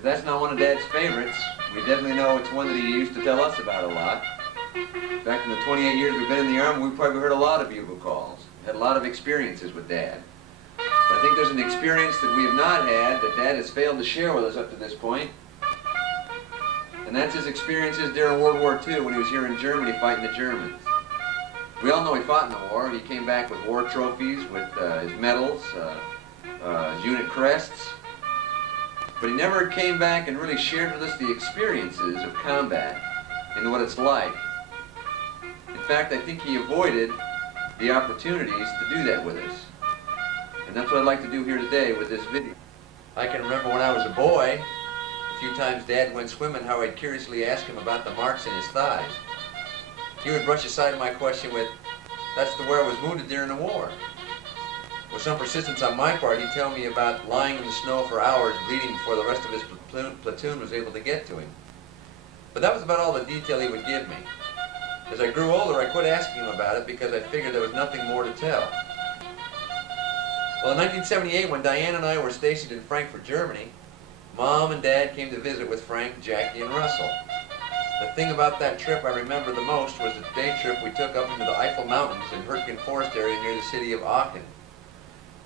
If that's not one of Dad's favorites, we definitely know it's one that he used to tell us about a lot. In fact, in the 28 years we've been in the Army, we've probably heard a lot of bugle calls, had a lot of experiences with Dad. But I think there's an experience that we have not had that Dad has failed to share with us up to this point. And that's his experiences during World War II when he was here in Germany fighting the Germans. We all know he fought in the war. He came back with war trophies, with his medals, his unit crests. But he never came back and really shared with us the experiences of combat and what it's like. In fact, I think he avoided the opportunities to do that with us. And that's what I'd like to do here today with this video. I can remember when I was a boy, a few times Dad went swimming, how I'd curiously ask him about the marks in his thighs. He would brush aside my question with, "That's where I was wounded during the war." With some persistence on my part, he'd tell me about lying in the snow for hours bleeding before the rest of his platoon was able to get to him. But that was about all the detail he would give me. As I grew older, I quit asking him about it because I figured there was nothing more to tell. Well, in 1978, when Diane and I were stationed in Frankfurt, Germany, Mom and Dad came to visit with Frank, Jackie, and Russell. The thing about that trip I remember the most was the day trip we took up into the Eifel Mountains in Hürtgen Forest area near the city of Aachen.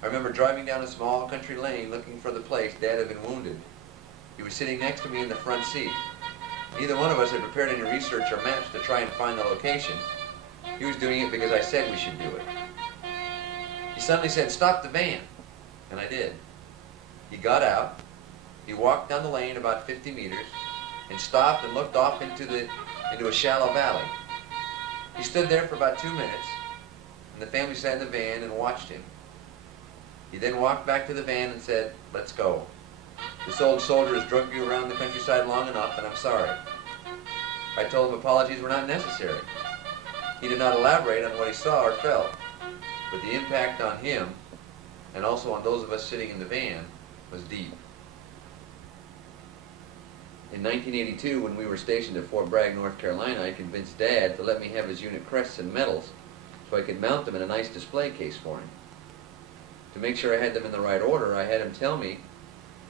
I remember driving down a small country lane looking for the place Dad had been wounded. He was sitting next to me in the front seat. Neither one of us had prepared any research or maps to try and find the location. He was doing it because I said we should do it. He suddenly said, "Stop the van," and I did. He got out, he walked down the lane about 50 meters, and stopped and looked off into a shallow valley. He stood there for about 2 minutes, and the family sat in the van and watched him. He then walked back to the van and said, "Let's go. This old soldier has drugged you around the countryside long enough, and I'm sorry." I told him apologies were not necessary. He did not elaborate on what he saw or felt, but the impact on him, and also on those of us sitting in the van, was deep. In 1982, when we were stationed at Fort Bragg, North Carolina, I convinced Dad to let me have his unit crests and medals so I could mount them in a nice display case for him. To make sure I had them in the right order, I had him tell me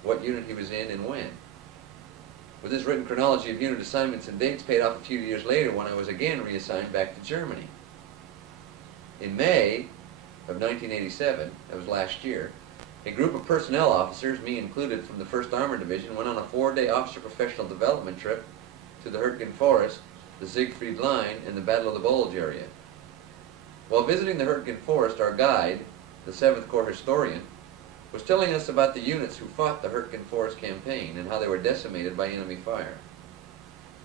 what unit he was in and when. With his written chronology of unit assignments and dates paid off a few years later when I was again reassigned back to Germany. In May of 1987, that was last year, a group of personnel officers, me included, from the 1st Armored Division went on a 4-day officer professional development trip to the Hürtgen Forest, the Siegfried Line, and the Battle of the Bulge area. While visiting the Hürtgen Forest, our guide, the 7th Corps historian, was telling us about the units who fought the Hürtgen Forest campaign and how they were decimated by enemy fire.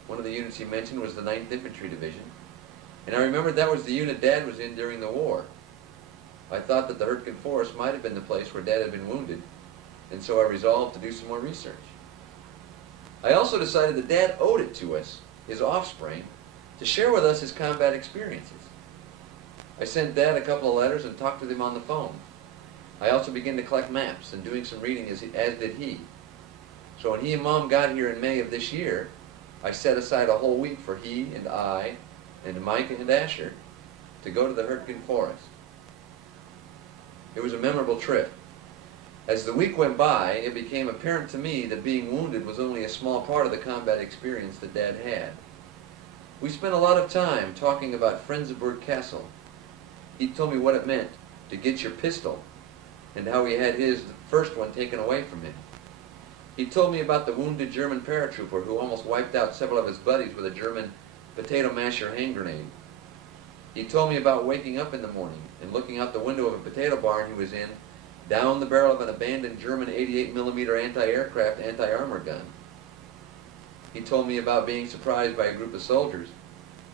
One of the units he mentioned was the 9th Infantry Division, and I remembered that was the unit Dad was in during the war. I thought that the Hürtgen Forest might have been the place where Dad had been wounded, and so I resolved to do some more research. I also decided that Dad owed it to us, his offspring, to share with us his combat experiences. I sent Dad a couple of letters and talked with him on the phone. I also began to collect maps and doing some reading as did he. So when he and Mom got here in May of this year, I set aside a whole week for he and I and Micah and Asher to go to the Hürtgen Forest. It was a memorable trip. As the week went by, it became apparent to me that being wounded was only a small part of the combat experience that Dad had. We spent a lot of time talking about Frenzerburg Castle. He told me what it meant to get your pistol and how he had his first one taken away from him. He told me about the wounded German paratrooper who almost wiped out several of his buddies with a German potato masher hand grenade. He told me about waking up in the morning and looking out the window of a potato barn he was in down the barrel of an abandoned German 88mm anti-aircraft anti-armor gun. He told me about being surprised by a group of soldiers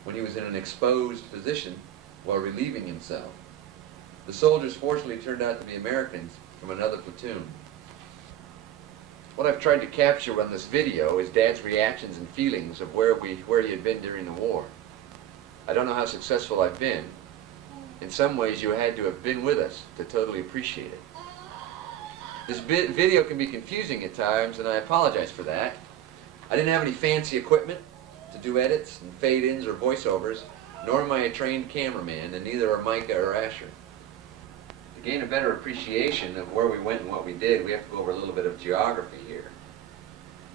when he was in an exposed position while relieving himself. The soldiers fortunately turned out to be Americans from another platoon. What I've tried to capture on this video is Dad's reactions and feelings of where he had been during the war. I don't know how successful I've been. In some ways you had to have been with us to totally appreciate it. This video can be confusing at times, and I apologize for that. I didn't have any fancy equipment to do edits and fade-ins or voiceovers, nor am I a trained cameraman, and neither are Micah or Asher. To gain a better appreciation of where we went and what we did, we have to go over a little bit of geography here.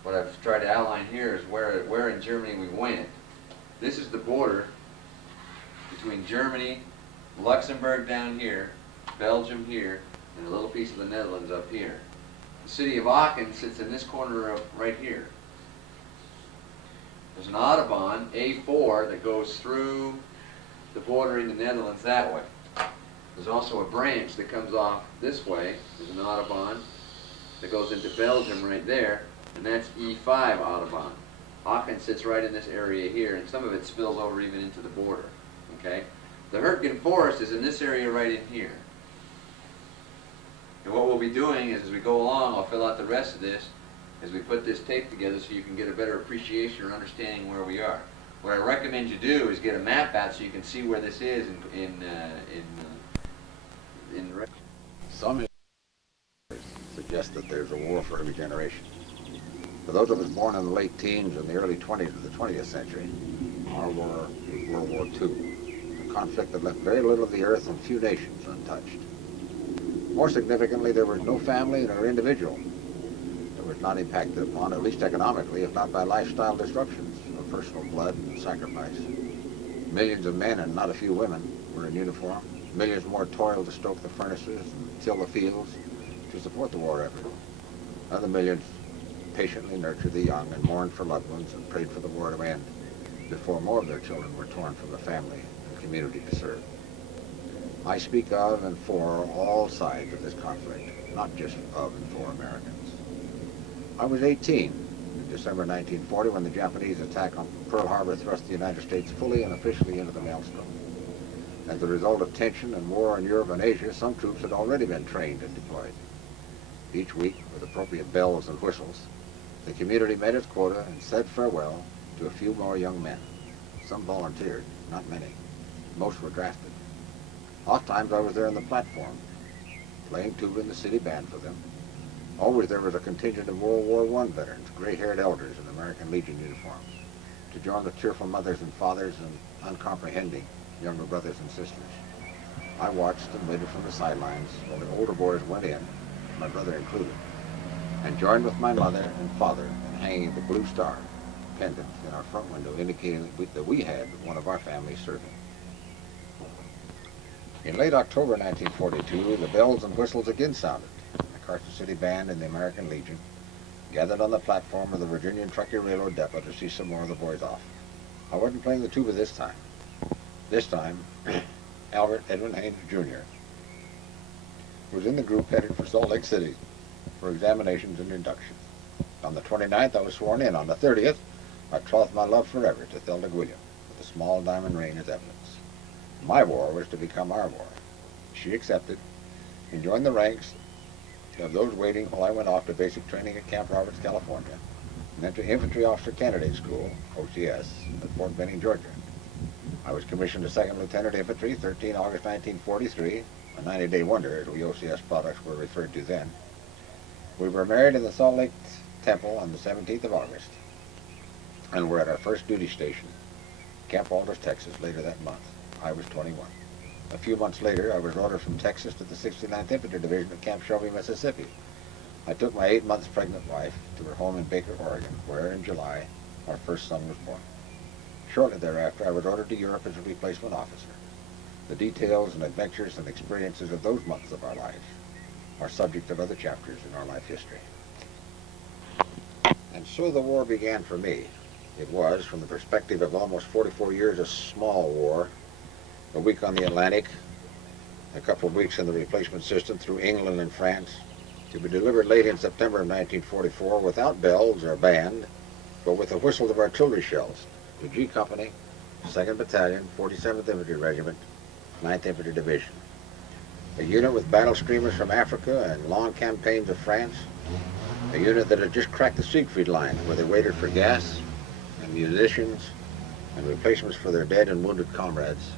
what I've tried to outline here is where in Germany we went. This is the border between Germany, Luxembourg down here, Belgium here, and a little piece of the Netherlands up here. The city of Aachen sits in this corner of right here. There's an Autobahn, A4, that goes through the border in the Netherlands that way. There's also a branch that comes off this way. There's an Autobahn that goes into Belgium right there, and that's E5 Autobahn. Aachen sits right in this area here, and some of it spills over even into the border. Okay? The Hürtgen Forest is in this area right in here. And what we'll be doing is, as we go along, I'll fill out the rest of this as we put this tape together so you can get a better appreciation or understanding where we are. What I recommend you do is get a map out so you can see where this is in Some suggest that there's a war for every generation. For those of us born in the late teens and the early 20s of the 20th century, our war was World War II, a conflict that left very little of the earth and few nations untouched. More significantly, there was no family or individual that was not impacted upon, at least economically, if not by lifestyle disruptions of personal blood and sacrifice. Millions of men and not a few women were in uniform. Millions more toiled to stoke the furnaces and till the fields to support the war effort. Other millions patiently nurtured the young and mourned for loved ones and prayed for the war to end before more of their children were torn from the family and community to serve. I speak of and for all sides of this conflict, not just of and for Americans. I was 18 in December 1940 when the Japanese attack on Pearl Harbor thrust the United States fully and officially into the maelstrom. As a result of tension and war in Europe and Asia, some troops had already been trained and deployed. Each week, with appropriate bells and whistles, the community met its quota and said farewell to a few more young men. Some volunteered, not many. Most were drafted. Oftentimes I was there on the platform, playing tuba in the city band for them. Always there was a contingent of World War I veterans, gray-haired elders in American Legion uniforms, to join the tearful mothers and fathers and uncomprehending younger brothers and sisters. I watched and waited from the sidelines while the older boys went in, my brother included, and joined with my mother and father in hanging the blue star pendant in our front window, indicating that we had one of our families serving. In late October 1942, the bells and whistles again sounded. The Carson City Band and the American Legion gathered on the platform of the Virginia and Truckee Railroad Depot to see some more of the boys off. I wasn't playing the tuba this time. This time, Albert Edwin Haines Jr. was in the group headed for Salt Lake City for examinations and induction. On the 29th, I was sworn in. On the 30th, I troughed my love forever to Thelda Gwilliam with a small diamond ring as evidence. My war was to become our war. She accepted and joined the ranks of those waiting while I went off to basic training at Camp Roberts, California, and then to Infantry Officer Candidate School, OCS, at Fort Benning, Georgia. I was commissioned as Second Lieutenant Infantry, 13 August 1943, a 90-day wonder, as we OCS products were referred to then. We were married in the Salt Lake Temple on the 17th of August, and were at our first duty station, Camp Alders, Texas, later that month. I was 21. A few months later, I was ordered from Texas to the 69th Infantry Division at Camp Shelby, Mississippi. I took my 8 months pregnant wife to her home in Baker, Oregon, where in July our first son was born. Shortly thereafter, I was ordered to Europe as a replacement officer. The details and adventures and experiences of those months of our lives are subject of other chapters in our life history. And so the war began for me. It was, from the perspective of almost 44 years, a small war. A week on the Atlantic, a couple of weeks in the replacement system through England and France, to be delivered late in September of 1944 without bells or band, but with the whistles of artillery shells to G Company, 2nd Battalion, 47th Infantry Regiment, 9th Infantry Division. A unit with battle streamers from Africa and long campaigns of France. A unit that had just cracked the Siegfried Line, where they waited for gas and munitions and replacements for their dead and wounded comrades.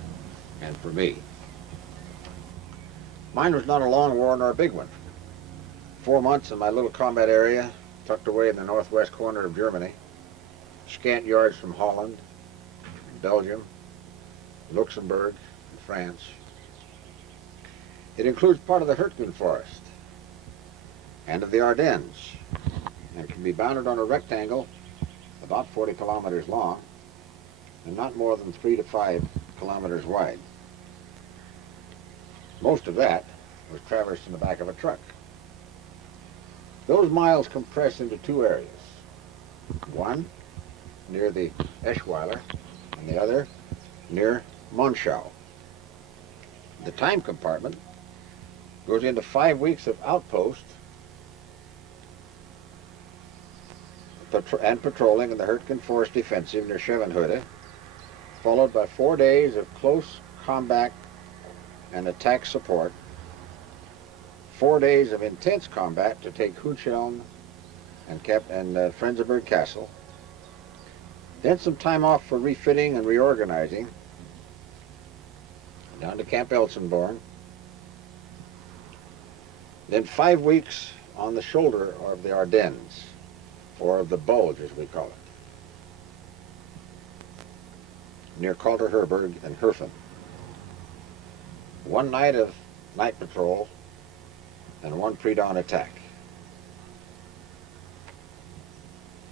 And for me. Mine was not a long war nor a big one. 4 months in my little combat area, tucked away in the northwest corner of Germany, scant yards from Holland, Belgium, Luxembourg, and France. It includes part of the Hürtgen Forest and of the Ardennes, and can be bounded on a rectangle about 40 kilometers long and not more than 3 to 5 kilometers wide. Most of that was traversed in the back of a truck. Those miles compress into two areas. One near the Eschweiler and the other near Monchau. The time compartment goes into 5 weeks of outpost and patrolling in the Hurtgen Forest Defensive near Schevenutte, followed by 4 days of close combat and attack support, 4 days of intense combat to take Hohenschelm and Frenzerburg Castle, then some time off for refitting and reorganizing, down to Camp Elsenborn, then 5 weeks on the shoulder of the Ardennes, or the Bulge as we call it, near Kalter-Herberg and Herfen. 1 night of night patrol and 1 pre-dawn attack.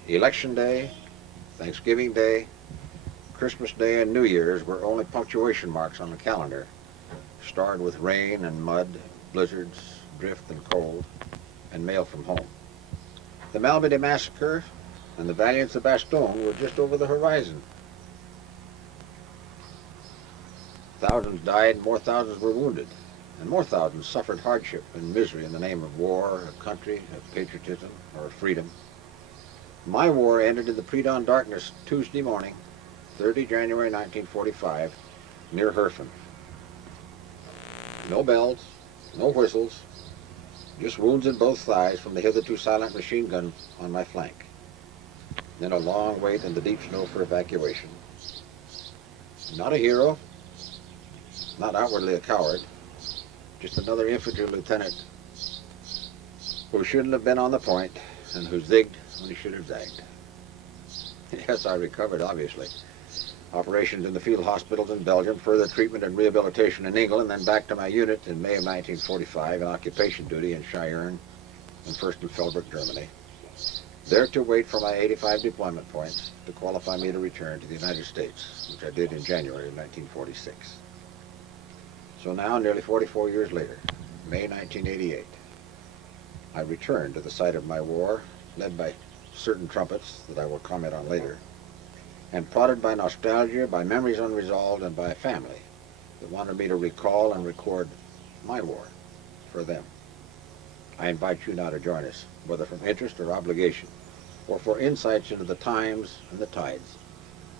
Election Day, Thanksgiving Day, Christmas Day, and New Year's were only punctuation marks on the calendar, starred with rain and mud, blizzards, drift and cold, and mail from home. The Malmedy Massacre and the Valiance of Bastogne were just over the horizon. Thousands died and more thousands were wounded, and more thousands suffered hardship and misery in the name of war, of country, of patriotism, or of freedom. My war ended in the pre-dawn darkness Tuesday morning, 30 January 1945, near Herfen. No bells, no whistles, just wounds in both thighs from the hitherto silent machine gun on my flank. Then a long wait in the deep snow for evacuation. Not a hero, not outwardly a coward, just another infantry lieutenant who shouldn't have been on the point and who zigged when he should have zagged. Yes, I recovered, obviously. Operations in the field hospitals in Belgium, further treatment and rehabilitation in England, then back to my unit in May of 1945 in occupation duty in Scheyern and Fürstenfeldbruck, Germany. There to wait for my 85 deployment points to qualify me to return to the United States, which I did in January of 1946. So now, nearly 44 years later, May 1988, I returned to the site of my war, led by certain trumpets that I will comment on later, and prodded by nostalgia, by memories unresolved, and by a family that wanted me to recall and record my war for them. I invite you now to join us, whether from interest or obligation, or for insights into the times and the tides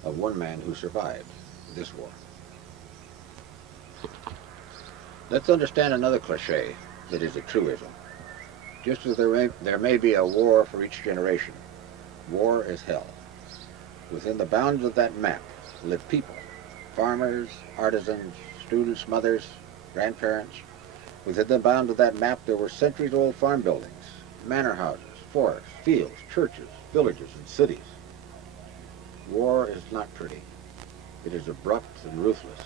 of one man who survived this war. Let's understand another cliché that is a truism. Just as there may be a war for each generation, war is hell. Within the bounds of that map live people, farmers, artisans, students, mothers, grandparents. Within the bounds of that map there were centuries-old farm buildings, manor houses, forests, fields, churches, villages, and cities. War is not pretty. It is abrupt and ruthless.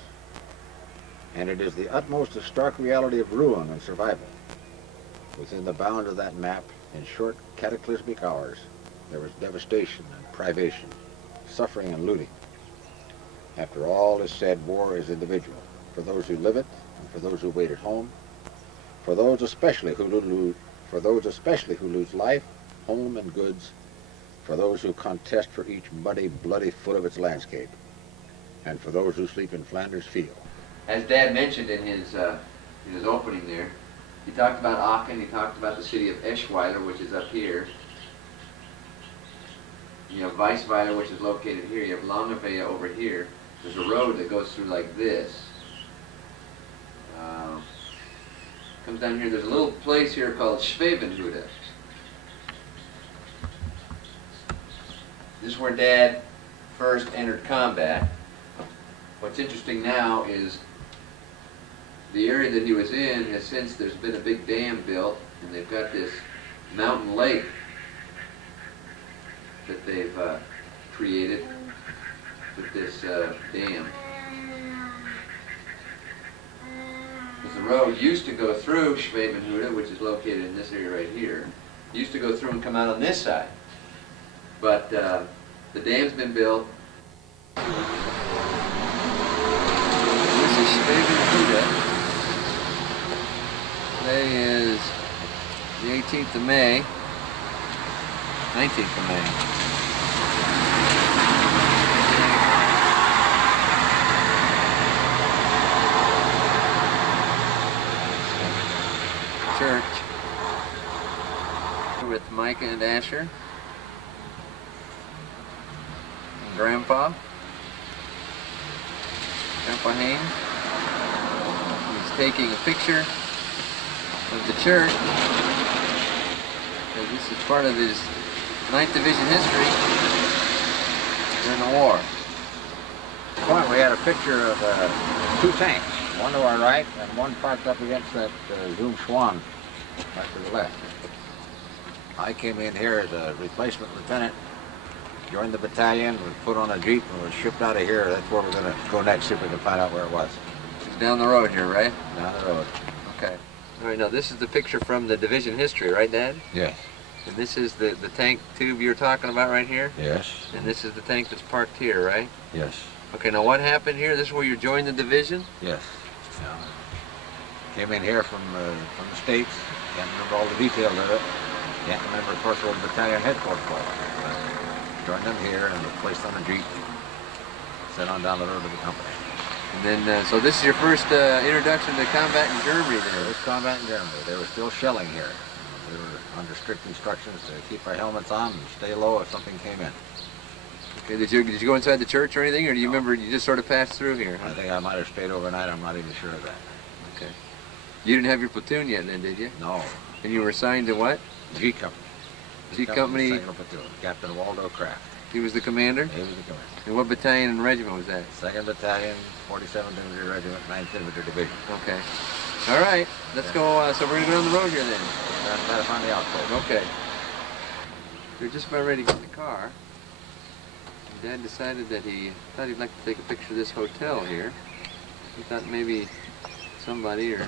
And it is the utmost of stark reality of ruin and survival. Within the bounds of that map, in short cataclysmic hours, there was devastation and privation, suffering and looting. After all is said, war is individual, for those who live it and for those who wait at home, for those especially who lose life, home, and goods, for those who contest for each muddy, bloody foot of its landscape, and for those who sleep in Flanders Field. As Dad mentioned in his opening there, he talked about Aachen, he talked about the city of Eschweiler, which is up here. You have Weisweiler, which is located here. You have Langewehe over here. There's a road that goes through like this. Comes down here. There's a little place here called Schevenutte. This is where Dad first entered combat. What's interesting now is the area that he was in has since there's been a big dam built, and they've got this mountain lake that they've created with this dam. Because the road used to go through Schevenutte, which is located in this area right here. Used to go through and come out on this side. But the dam's been built. This is Schevenutte. Today is the 18th of May, 19th of May. Church with Micah and Asher and Grandpa Haines. He's taking a picture of the church. This is part of his 9th Division history during the war. At the point we had a picture of 2 tanks, one to our right and one parked up against that Zoom Schwan right to the left. I came in here as a replacement lieutenant, joined the battalion, was put on a jeep and was shipped out of here. That's where we're going to go next, see if we can find out where it was. It's down the road here, right? Down the road. Okay. All right, now this is the picture from the division history, right, Dad? Yes. And this is the tank tube you're talking about right here? Yes. And this is the tank that's parked here, right? Yes. Okay, now what happened here? This is where you joined the division? Yes. Came in here from the States. Can't remember all the details of it. Can't remember, of course, what the battalion headquarters was. Joined them here and was placed on a jeep. Sent on down the road to the company. And then, so this is your first introduction to combat in Germany then? It was combat in Germany. They were still shelling here. We were under strict instructions to keep our helmets on and stay low if something came in. Okay, did you go inside the church or anything, or do you remember you just sort of passed through here? I think I might have stayed overnight. I'm not even sure of that. Okay. You didn't have your platoon yet then, did you? No. And you were assigned to what? G Company. G Company? Second platoon. Captain Waldo Kraft. He was the commander? He was the commander. And what battalion and regiment was that? 2nd Battalion, 47th Infantry Regiment, 9th Infantry Division. Okay. All right, let's go. So we're going to go down the road here then. Try to find the outpost. Okay. We're just about ready to get in the car. Dad decided that he thought he'd like to take a picture of this hotel here. He thought maybe somebody or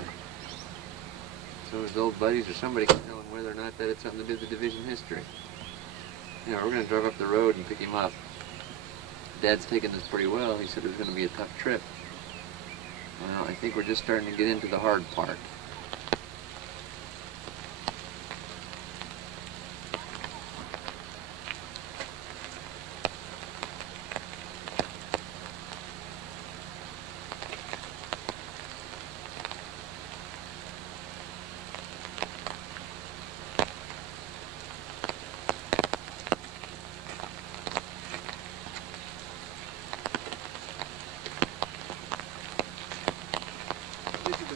some of his old buddies or somebody can tell him whether or not that it's something to do with the division history. You know, we're going to drive up the road and pick him up. Dad's taking this pretty well. He said it was going to be a tough trip. Well, I think we're just starting to get into the hard part.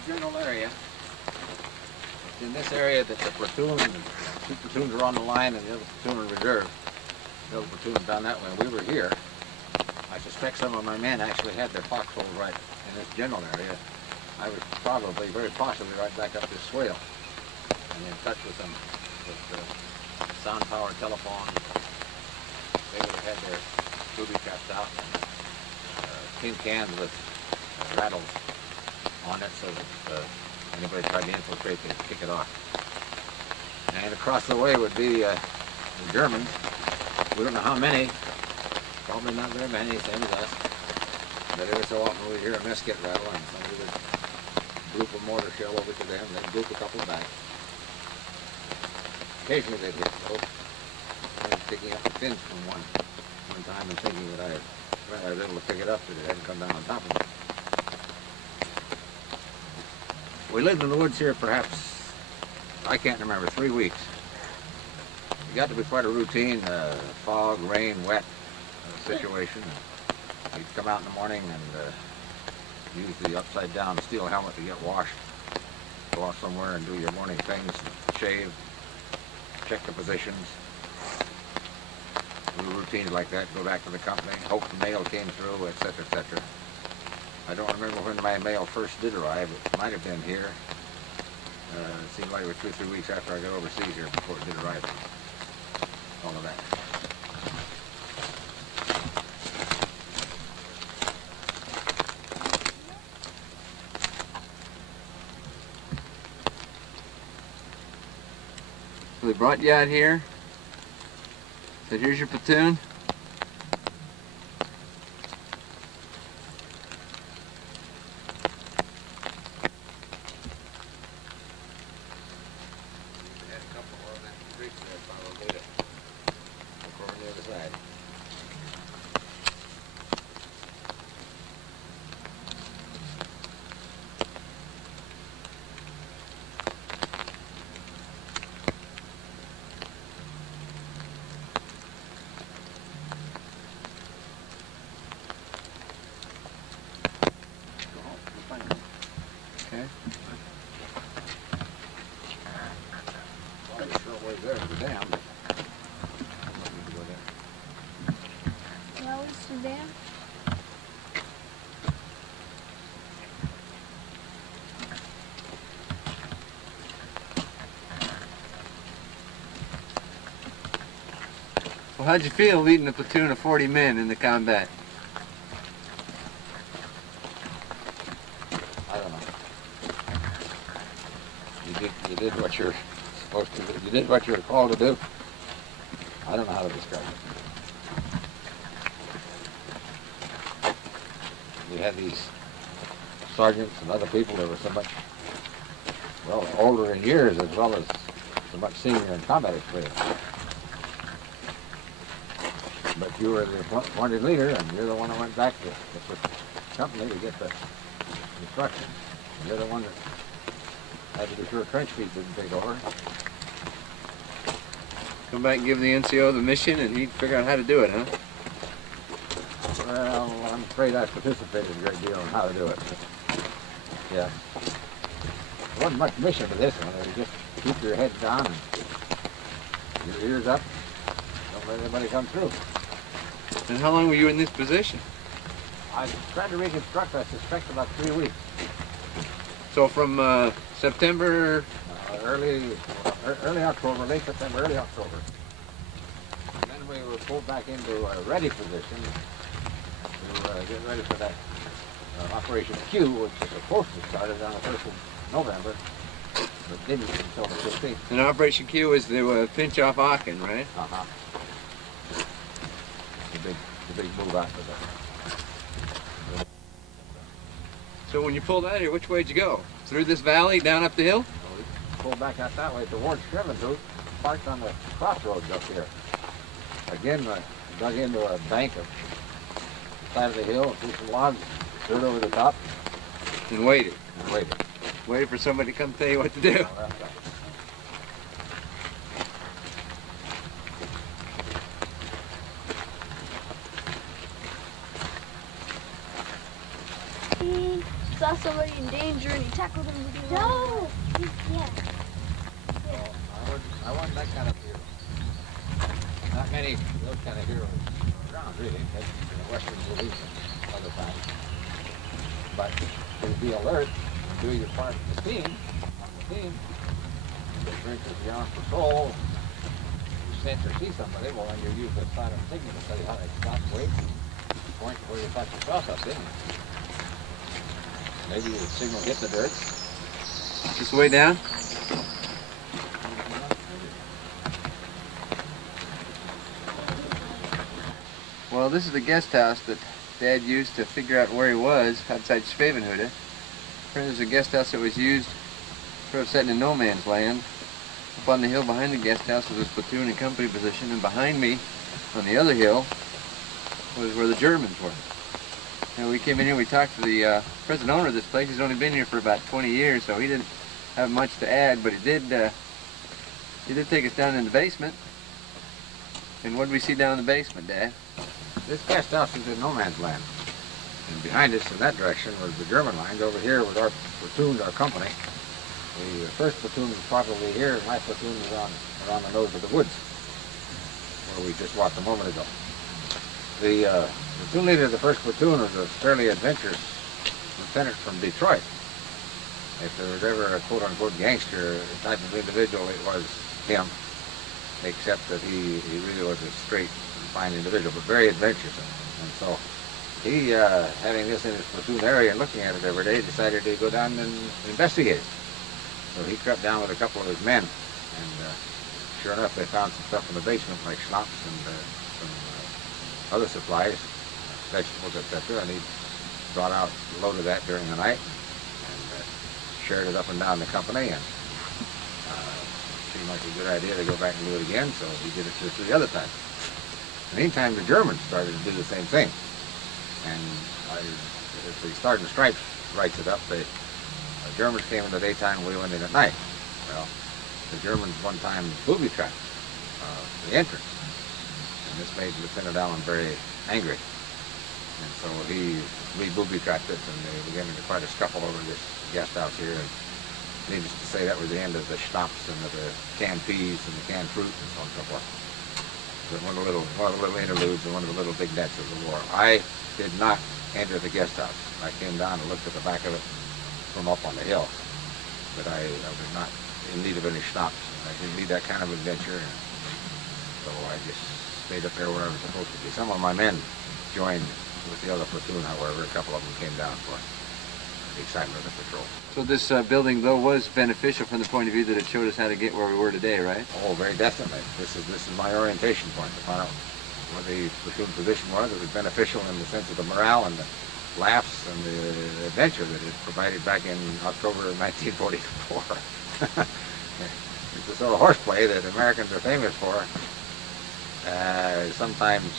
General area. It's in this area that the platoon, 2 platoons are on the line and the other platoon in reserve. The other platoon down that way. We were here. I suspect some of my men actually had their foxholes right in this general area. I was probably, very possibly, right back up this swale and in touch with them with sound power telephone. They would have had their booby traps out and tin cans with rattles on it so that anybody tried to infiltrate, they'd kick it off. And across the way would be the Germans. We don't know how many, probably not very many, same as us. But every so often we'd hear a musket rattle and somebody would bloop a mortar shell over to them, they'd bloop a couple back. Occasionally they'd hit though. I was picking up the fins from one time and thinking that I was able to pick it up, that it hadn't come down on top of me. We lived in the woods here perhaps, I can't remember, 3 weeks. It got to be quite a routine, fog, rain, wet situation. You'd come out in the morning and use the upside down steel helmet to get washed. Go off somewhere and do your morning things, shave, check the positions. Little routines like that, go back to the company, hope the mail came through, etc., etc. I don't remember when my mail first did arrive. It might have been here. It seemed like it was 2 or 3 weeks after I got overseas here before it did arrive. All of that. The brought you out here. Said, here's your platoon. Okay. Well, the short way there is the dam. I'm not going to go there. Well, it's the dam. Well, how'd you feel leading a platoon of 40 men in the combat? I don't know. You did what you're supposed to do. You did what you were called to do. I don't know how to describe it. You had these sergeants and other people that were so much, well, older in years as well as so much senior in combat experience. But you were the appointed leader, and you're the one that went back to the company to get the instructions. And you're the one that had to be sure trench feet didn't take over. Come back and give the NCO the mission, and he'd figure out how to do it, huh? Well, I'm afraid I participated a great deal in how to do it. Yeah. There wasn't much mission to this one. You just keep your head down and your ears up. Don't let anybody come through. And how long were you in this position? I tried to reconstruct, I suspect, about 3 weeks. So from September, Early October, late September, early October. And then we were pulled back into a ready position to get ready for that Operation Q, which was supposed to start on the 1st of November, but didn't until the 15th. and Operation Q was the pinch off Aachen, right? Uh-huh. The big move after that. So when you pulled out of here, which way'd you go? Through this valley, down up the hill? We pulled back out that way towards Schevenutte, parked on the crossroads up here. Again, dug into a bank of the side of the hill, threw some logs, dirt over the top, And waited. and waited. Waited for somebody to come tell you what to do. Well, that's right. He saw somebody in danger and he tackled him with the No! Yeah. I wasn't that kind of hero. Not many of those kind of heroes around, really, in the Western police and other times. But to be alert and do your part in the team, on the team, for instance, you're on patrol, you sense or see somebody, well, then you use the silent signal to tell you how to stop, wait, point to where you thought you saw something. Maybe the signal hit the dirt. This way down? Well, this is the guest house that Dad used to figure out where he was outside Schevenutte. There's a guest house that was used sort of setting in no man's land. Up on the hill behind the guest house was his platoon and company position, and behind me, on the other hill, was where the Germans were. And we came in here, we talked to the present owner of this place. He's only been here for about 20 years, so he didn't have much to add, but he did take us down in the basement. And what did we see down in the basement, Dad? This guest house is in no man's land. And behind us in that direction was the German lines. Over here was our platoon, our company. The first platoon was probably here, and my platoon was around the nose of the woods, where we just walked a moment ago. The platoon leader of the first platoon was a fairly adventurous lieutenant from Detroit. If there was ever a quote-unquote gangster type of individual, it was him, except that he really was a straight and fine individual, but very adventurous. And so he, having this in his platoon area and looking at it every day, decided to go down and investigate it. So he crept down with a couple of his men and sure enough, they found some stuff in the basement, like schnapps and some other supplies, vegetables, etc. And he brought out a load of that during the night and shared it up and down the company. And seemed like a good idea to go back and do it again, so he did it 2 or 3 other times. In the meantime, the Germans started to do the same thing. And as the Sergeant Stripes writes it up, the Germans came in the daytime, we went in at night. Well, the Germans one time booby-trapped the entrance, and this made Lieutenant Allen very angry. And so we booby-trapped it, and they began to quite a scuffle over this guest house here. And needless to say, that was the end of the schnapps and of the canned peas and the canned fruit and so on and so forth. But one of the little interludes and one of the little vignettes of the war. I did not enter the guest house. I came down and looked at the back of it from up on the hill. But I was not in need of any schnapps. I didn't need that kind of adventure. And so I just stayed up there where I was supposed to be. Some of my men joined with the other platoon, however. A couple of them came down for the excitement of the patrol. So this building, though, was beneficial from the point of view that it showed us how to get where we were today, right? Oh, very definitely. This is my orientation point to find out what the platoon position was. It was beneficial in the sense of the morale and the laughs and the adventure that it provided back in October of 1944. It's the sort of horseplay that Americans are famous for. Sometimes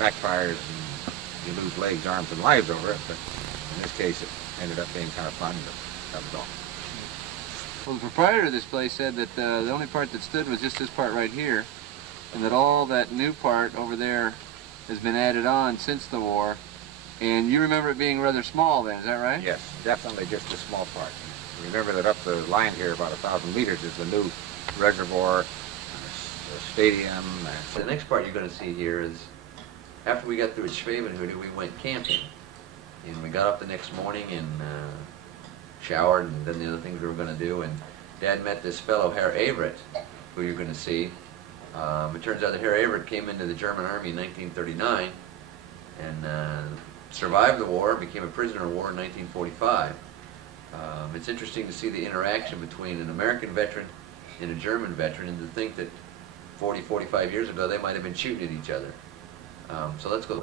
backfires and you lose legs, arms, and lives over it, but in this case it ended up being kind of fun, but that was all. Well, the proprietor of this place said that the only part that stood was just this part right here, and that all that new part over there has been added on since the war. And you remember it being rather small then, is that right? Yes, definitely just a small part. Remember that up the line here, about 1,000 meters, is the new reservoir, the stadium. The next part you're going to see here is, after we got through at Schevenutte, we went camping. And we got up the next morning and showered and done the other things we were going to do. And Dad met this fellow, Herr Evert, who you're going to see. It turns out that Herr Evert came into the German Army in 1939 and survived the war, became a prisoner of war in 1945. It's interesting to see the interaction between an American veteran and a German veteran, and to think that 40, 45 years ago they might have been shooting at each other. So let's go.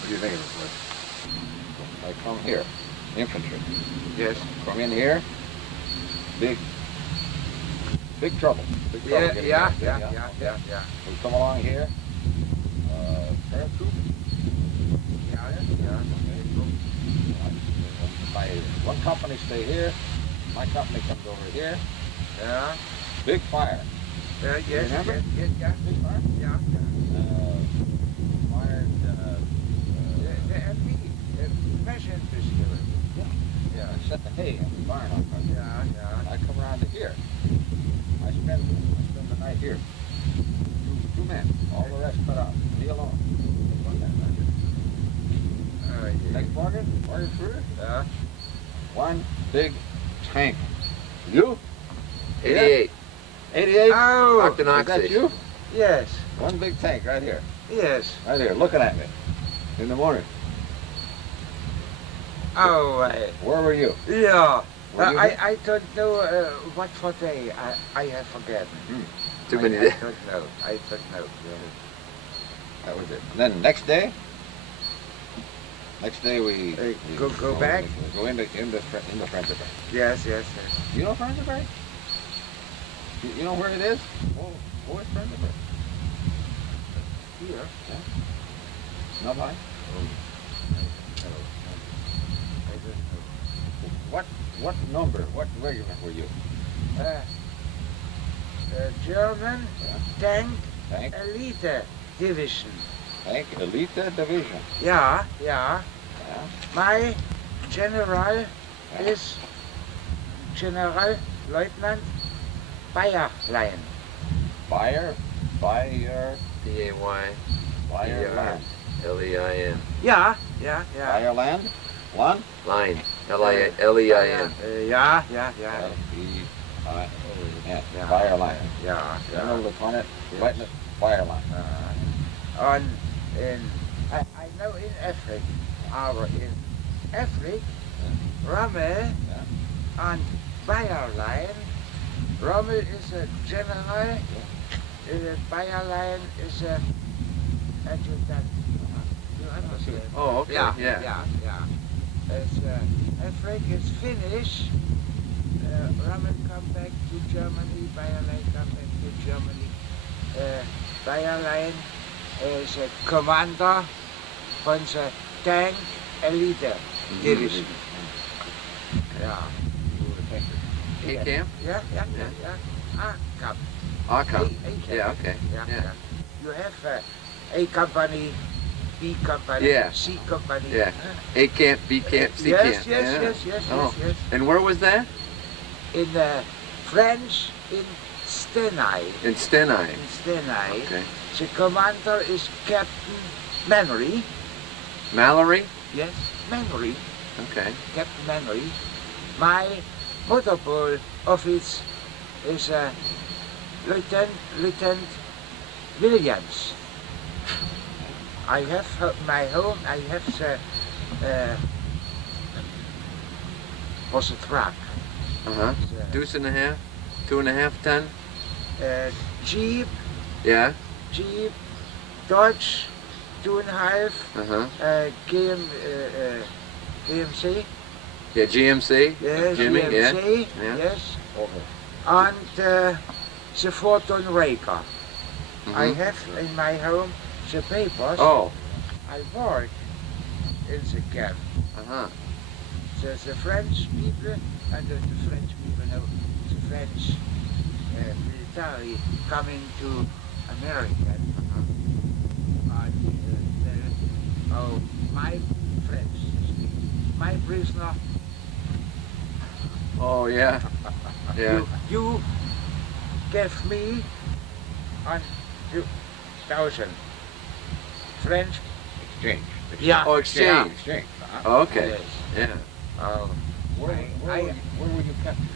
What do you think of it? I come here, infantry. Yes. Come in here, big trouble. Big trouble getting Yeah. in. We come along here, paratroop. My one company stay here, my company comes over here. Yeah. Big fire. Yes. Remember? Yes. Big fire. Yeah. Fired. Yeah. I set the hay in the barn on front. Yeah. I come around to here. I spend the night here. Two men. All the rest cut off. Me alone. Next morning through. Yeah. One big tank. You? 88. 88? Oh. Is that you? Yes. One big tank right here. Yes. Right here, looking at me. In the morning. Oh. Where were you? Yeah. Were you I don't know what for day. I have forgotten. Too many I days. I don't know. Really. That was it. Then next day we Go back? We go into Frenzerburg. Yes. You know Frenzerburg? You know where it is? Where's Frenzerburg? Here. Yeah. Nobody? What number? What regiment were you? German Tank? Elite Division. Tank Elite Division. Yeah. Yeah. My general is General Lieutenant Bayerlein. Bayer. D-A-Y. Bayerland. L-E-I-N. Yeah. Bayerland. One. Line. L-E-I-N. Yeah. L-E-I-N. Bayerland. Yeah. General Lieutenant Bayerland. I know in Africa, in Africa, Rommel and Bayerlein. Rommel is a general. Bayerlein is a adjutant. You understand? Oh, okay. Yeah. Yeah. Frank is Finnish. Rommel come back to Germany. Bayerlein come back to Germany. Bayerlein is a commander von the tank elite division. Yeah. K camp? Yeah. A camp. Ah, camp. A camp. Yeah, okay. Yeah. You have A company, B company, Yeah. C company. Yeah. A camp, B camp, C camp. Yes. And where was that? In French, in Stenai. In Stenai. Okay. The commander is Captain Mannery. Mallory? Yes, Mannery. Okay. Captain Mannery. My motorpole office is Lieutenant Williams. I have my home, I have the was a truck. Uh-huh. Deuce and a half? 2.5 ton? Jeep, Yeah. Dodge, 2.5, Uh-huh. GMC. Yeah, GMC? Yes, Jimmy, GMC, yeah. yes. And the 4-ton Raker. I Mhm. have in my home the papers. Oh. I work in the camp. Uh-huh. The French people, and the French people know the French military coming to America. And my French, my prisoner, Oh, yeah. Yeah. you gave me 1,000 French. Exchange. Yeah. Oh, exchange. Exchange. Oh, okay. Yes. Yeah. Where were you captured?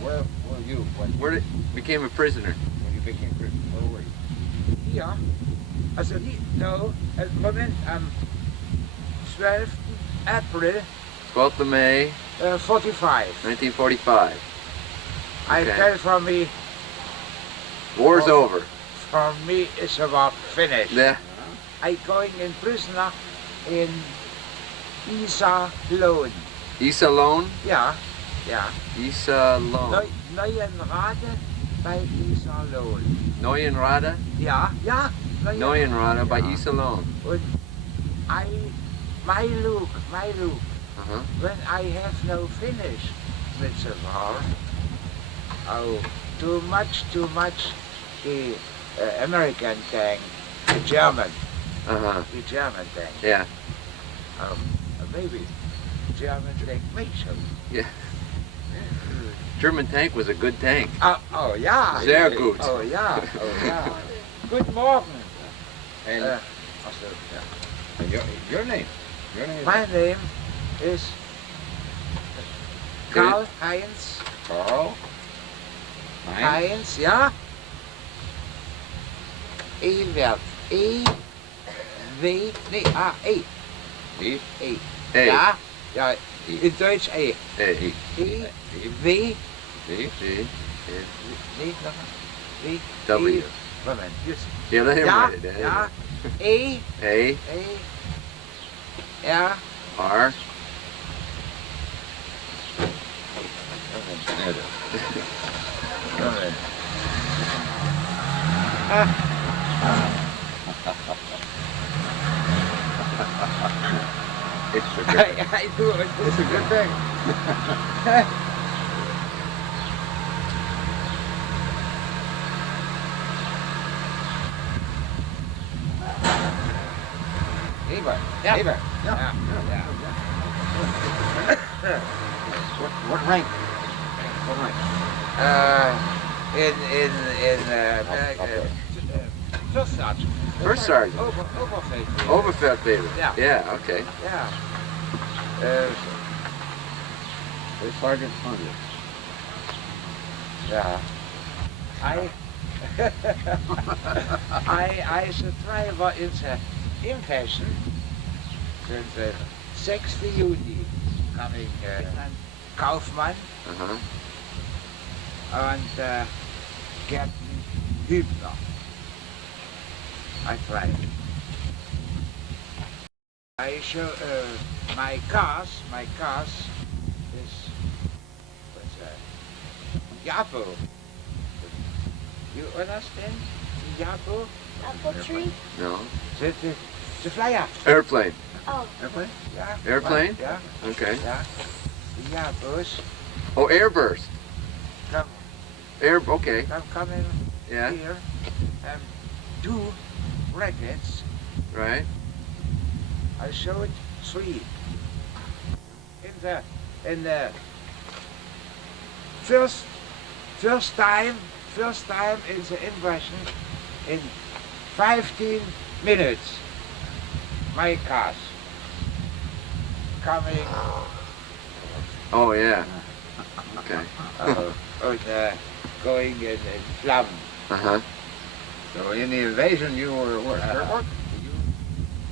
Where were you Where did became a prisoner? when you became prisoner? Where were you? Ja, also no, at the moment 12 April 12th of May, 45. 1945. I Okay. tell for me War's Oh. over. it's about finished. Yeah. I going in prisoner in Isa Loan. Isa Loan? Ja. Isa Loan. Neuenrade bei Isa Loan. Neuenrade? Ja. Neuenrade by Ja. Isa Loan. Und my look, Uh-huh. when I have no finish with the war, too much, the American tank, the German tank. Yeah. Maybe German tank makes so. Yeah. German tank was a good tank. Oh ja. Sehr gut. Oh ja. Good morning. And, and your name? Your name? My name is Karl Haines. Carl? Haines, ja. Evert. E. E? Hey. Ja, in Deutsch E. Hey. E. W. E? G. Nee, nog een. W. W. E. Moment, just. Yeah, let him Ja, write it. ja. E. A. R. R. Moment. It's a good thing. I do it. It's a good thing. Evert. Ja. Evert. Ja. What rank? What rank? First sergeant. First sergeant. Oberfeldwebel. Overfeldwebel. Yeah. Yeah, okay. Yeah. The sergeant under. Yeah. I survivor in the invasion since the 6th Juni coming Kaufmann Uh-huh. and Captain Hübner. I tried. I show my cars is what's that? Yapo. You understand? Yapo? Apple tree? No. The flyer. Airplane. Oh. Airplane? Yeah. Airplane? Yeah. Okay. Yeah. The Yapos Oh, airburst. come Okay. coming Yeah. here and 2 rackets. Right. I showed 3. In the first time in the invasion in 15 minutes. My cars coming Oh, yeah. Okay. and going in flame. Uh-huh. So in the invasion, you were what? Airport?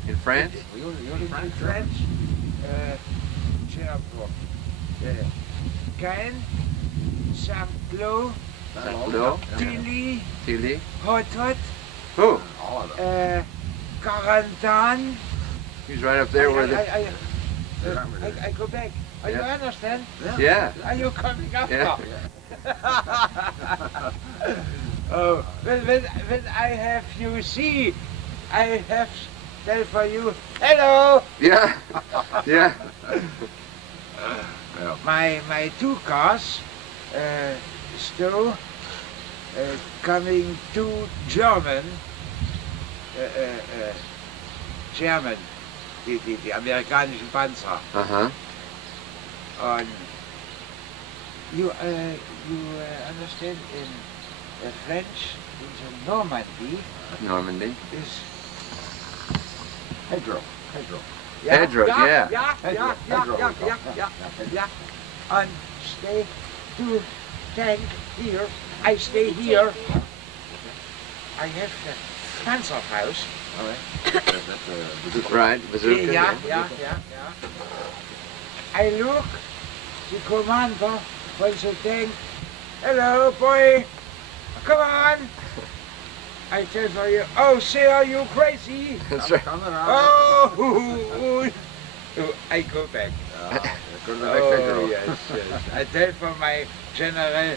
In France? Were you In in France? French, Cherbourg. Caen, Saint-Cloud, Saint-Cloud. Tilly, Tilly. Hot, Who? All of them. Quarantine. He's right up there where the... I go back. Are you Yeah. understand? Yeah. Are you coming after? Yeah. Oh, when I have you see, I have tell for you, hello. Yeah. Yeah. Yeah. My 2 cars still coming to German, die amerikanischen Panzer. Uh-huh. Und you understand in French, in the Normandy Normandy. is Pedro. Pedro, yeah. Yeah. And stay to tank here. I stay here. I have the Panzerhaus. All right. That's Right. Bazooka. Yeah. I look, the commander from the tank. Hello, boy. Come on. I tell for you, oh, sir, you crazy. That's right. Coming out. Oh, I go back. Go to the next Pedro. Oh, yes. I tell for my general,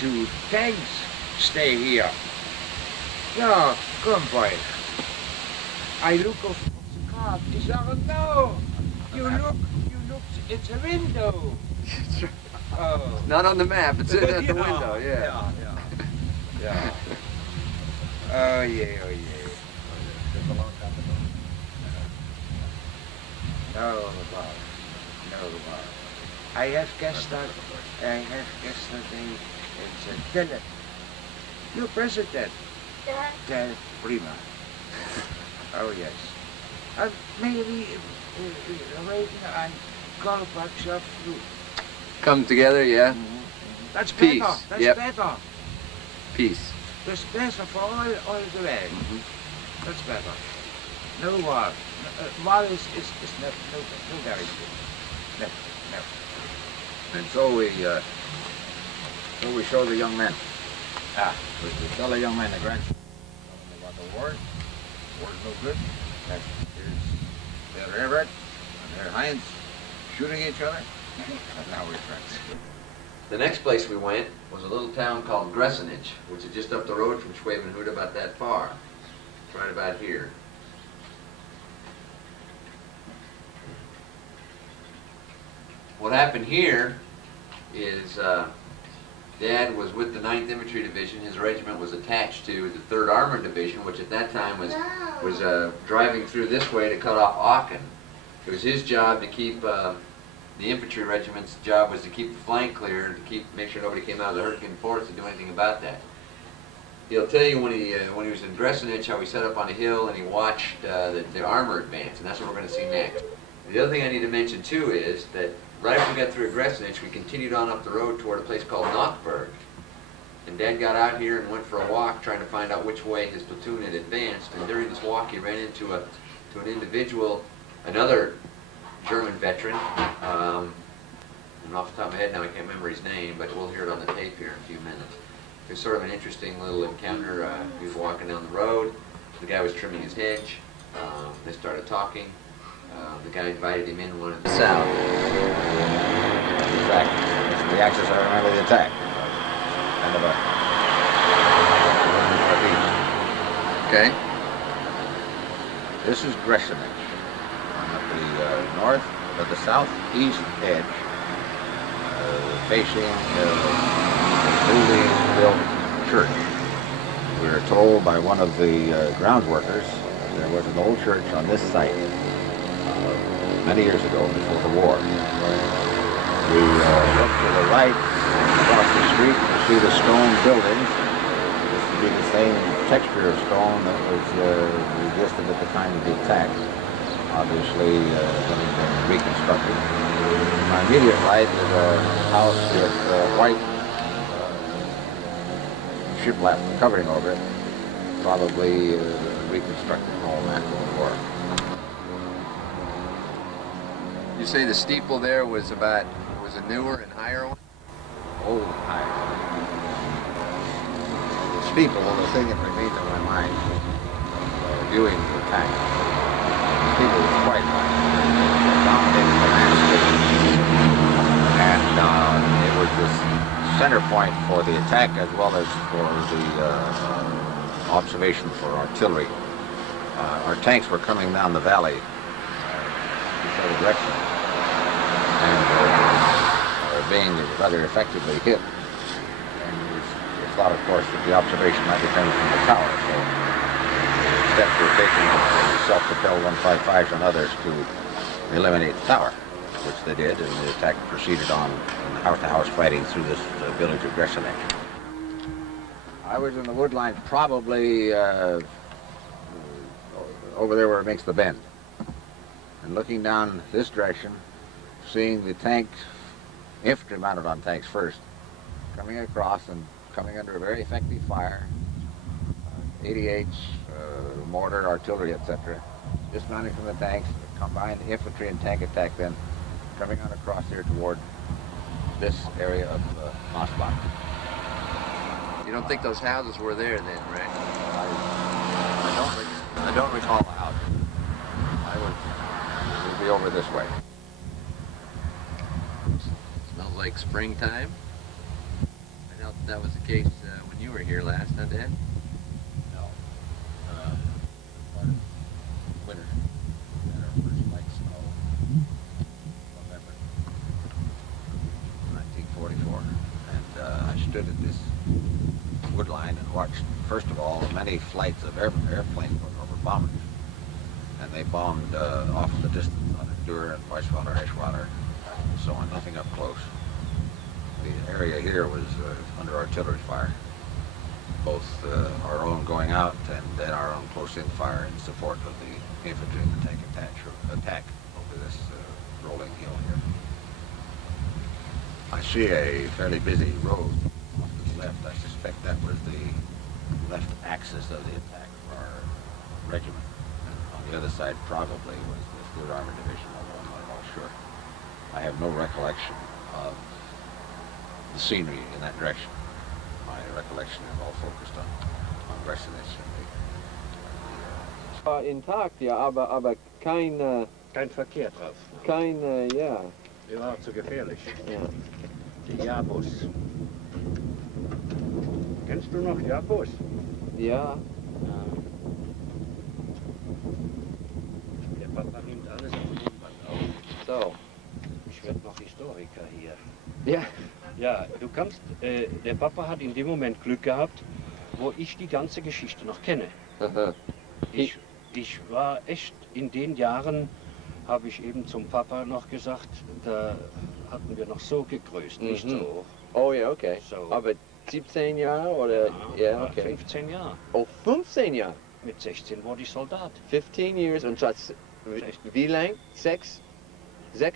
do tanks stay here. Yeah, come, boy. I look of the car. He said, no. You look in the window. Oh. Not on the map. It's in at the Yeah, window. Yeah. Yeah. Oh yeah. Took a long time to go. No, I have yesterday it's a tele. You president. Yeah. Tell prima. Oh yes. And maybe Reagan and Gorbachev too. Come together, yeah. That's Peace, better. That's yep. better. Peace. That's better for all the way. That's better. No war. War is no very good. No. And so we show the young men. We tell the young men the grand about the war. War's no good. Here's Evert and Herr Haines shooting each other. And now we're friends. The next place we went was a little town called Gressenich, which is just up the road from Schevenutte, about that far. It's right about here. What happened here is Dad was with the 9th Infantry Division. His regiment was attached to the 3rd Armored Division, which at that time was driving through this way to cut off Aachen. It was his job to keep, the infantry regiment's job was to keep the flank clear, to make sure nobody came out of the Hurricane Forest to do anything about that. He'll tell you when he was in Gressenich how he set up on a hill and he watched the armor advance, and that's what we're going to see next. The other thing I need to mention too is that right after we got through Gressenich, we continued on up the road toward a place called Nockburg. And Dad got out here and went for a walk trying to find out which way his platoon had advanced, and during this walk he ran into an individual, another German veteran. And off the top of my head now I can't remember his name, but we'll hear it on the tape here in a few minutes. It was sort of an interesting little encounter. He was walking down the road. The guy was trimming his hedge. They started talking. The guy invited him in, wanted to south. Exactly. It's the axis I remember the attack. Kind of a Okay. This is Gressenich. At the north, at the southeast edge, facing a newly built church. We were told by one of the ground workers there was an old church on this site many years ago, before the war. We looked to the right across the street to see the stone buildings. This would be the same texture of stone that was existed at the time of the attack. Obviously, having been reconstructed. To my immediate right is a house with white shiplap covering over it, probably reconstructed home after the war. You say the steeple there was a newer and higher one? Old high. The steeple, the thing that remains in my mind viewing the attack. The steeple was quite high. It dominated the landscape. And it was the center point for the attack as well as for the observation for artillery. Our tanks were coming down the valley before the direction. And being rather effectively hit. And we thought, of course, that the observation might be coming from the tower. So steps were taken with self-propelled 155s and others to eliminate the tower, which they did, and the attack proceeded on in house-to-house fighting through this village of Gressenich. I was in the wood line probably over there where it makes the bend. And looking down this direction, seeing the tanks, infantry mounted on tanks first, coming across and coming under a very effective fire, 88s, mortar, artillery, etc. Dismounting from the tanks, combined infantry and tank attack then, coming on across here toward this area of Mossbach. You don't think those houses were there then, right? I don't recall the house. We'll be over this way. Smells like springtime. I doubt that was the case when you were here last, huh, Dad? No. Winter. And our first light snow. November 1944. And I stood at this wood line and watched, first of all, many flights of airplanes going over bombers. And they bombed off in the distance on Endure and Weissweiler, Eschweiler, and so on, nothing up close. The area here was under artillery fire, both our own going out and then our own close-in fire in support of the infantry and the tank attack over this rolling hill here. I see a fairly busy road off to the left. I suspect that was the left axis of the attack for our regiment. And on the other side probably was the 3rd Armored Division, although I'm not at all sure. I have no recollection of the scenery in that direction. My recollection is all focused on Gressenich and Intakt, ja, aber kein, Kein Verkehr drauf. ja. Der war zu gefährlich. Ja. Die Jabos. Kennst du noch Jabos? Ja, Der Papa nimmt alles auf Tonband auf. so. Ich werde noch Historiker hier. Ja, Ja, du kannst, der Papa hat in dem Moment Glück gehabt, wo ich die ganze Geschichte noch kenne. aha. Ich war echt in den Jahren, habe ich eben zum Papa noch gesagt, da hatten wir noch so gegrüßt, nicht so hoch. Oh ja, okay. So. Aber 17 Jahre oder, ja, war okay. 15 Jahre. Oh, 15 Jahre. Mit 16 wurde ich Soldat. 15 years und das, wie lang? 6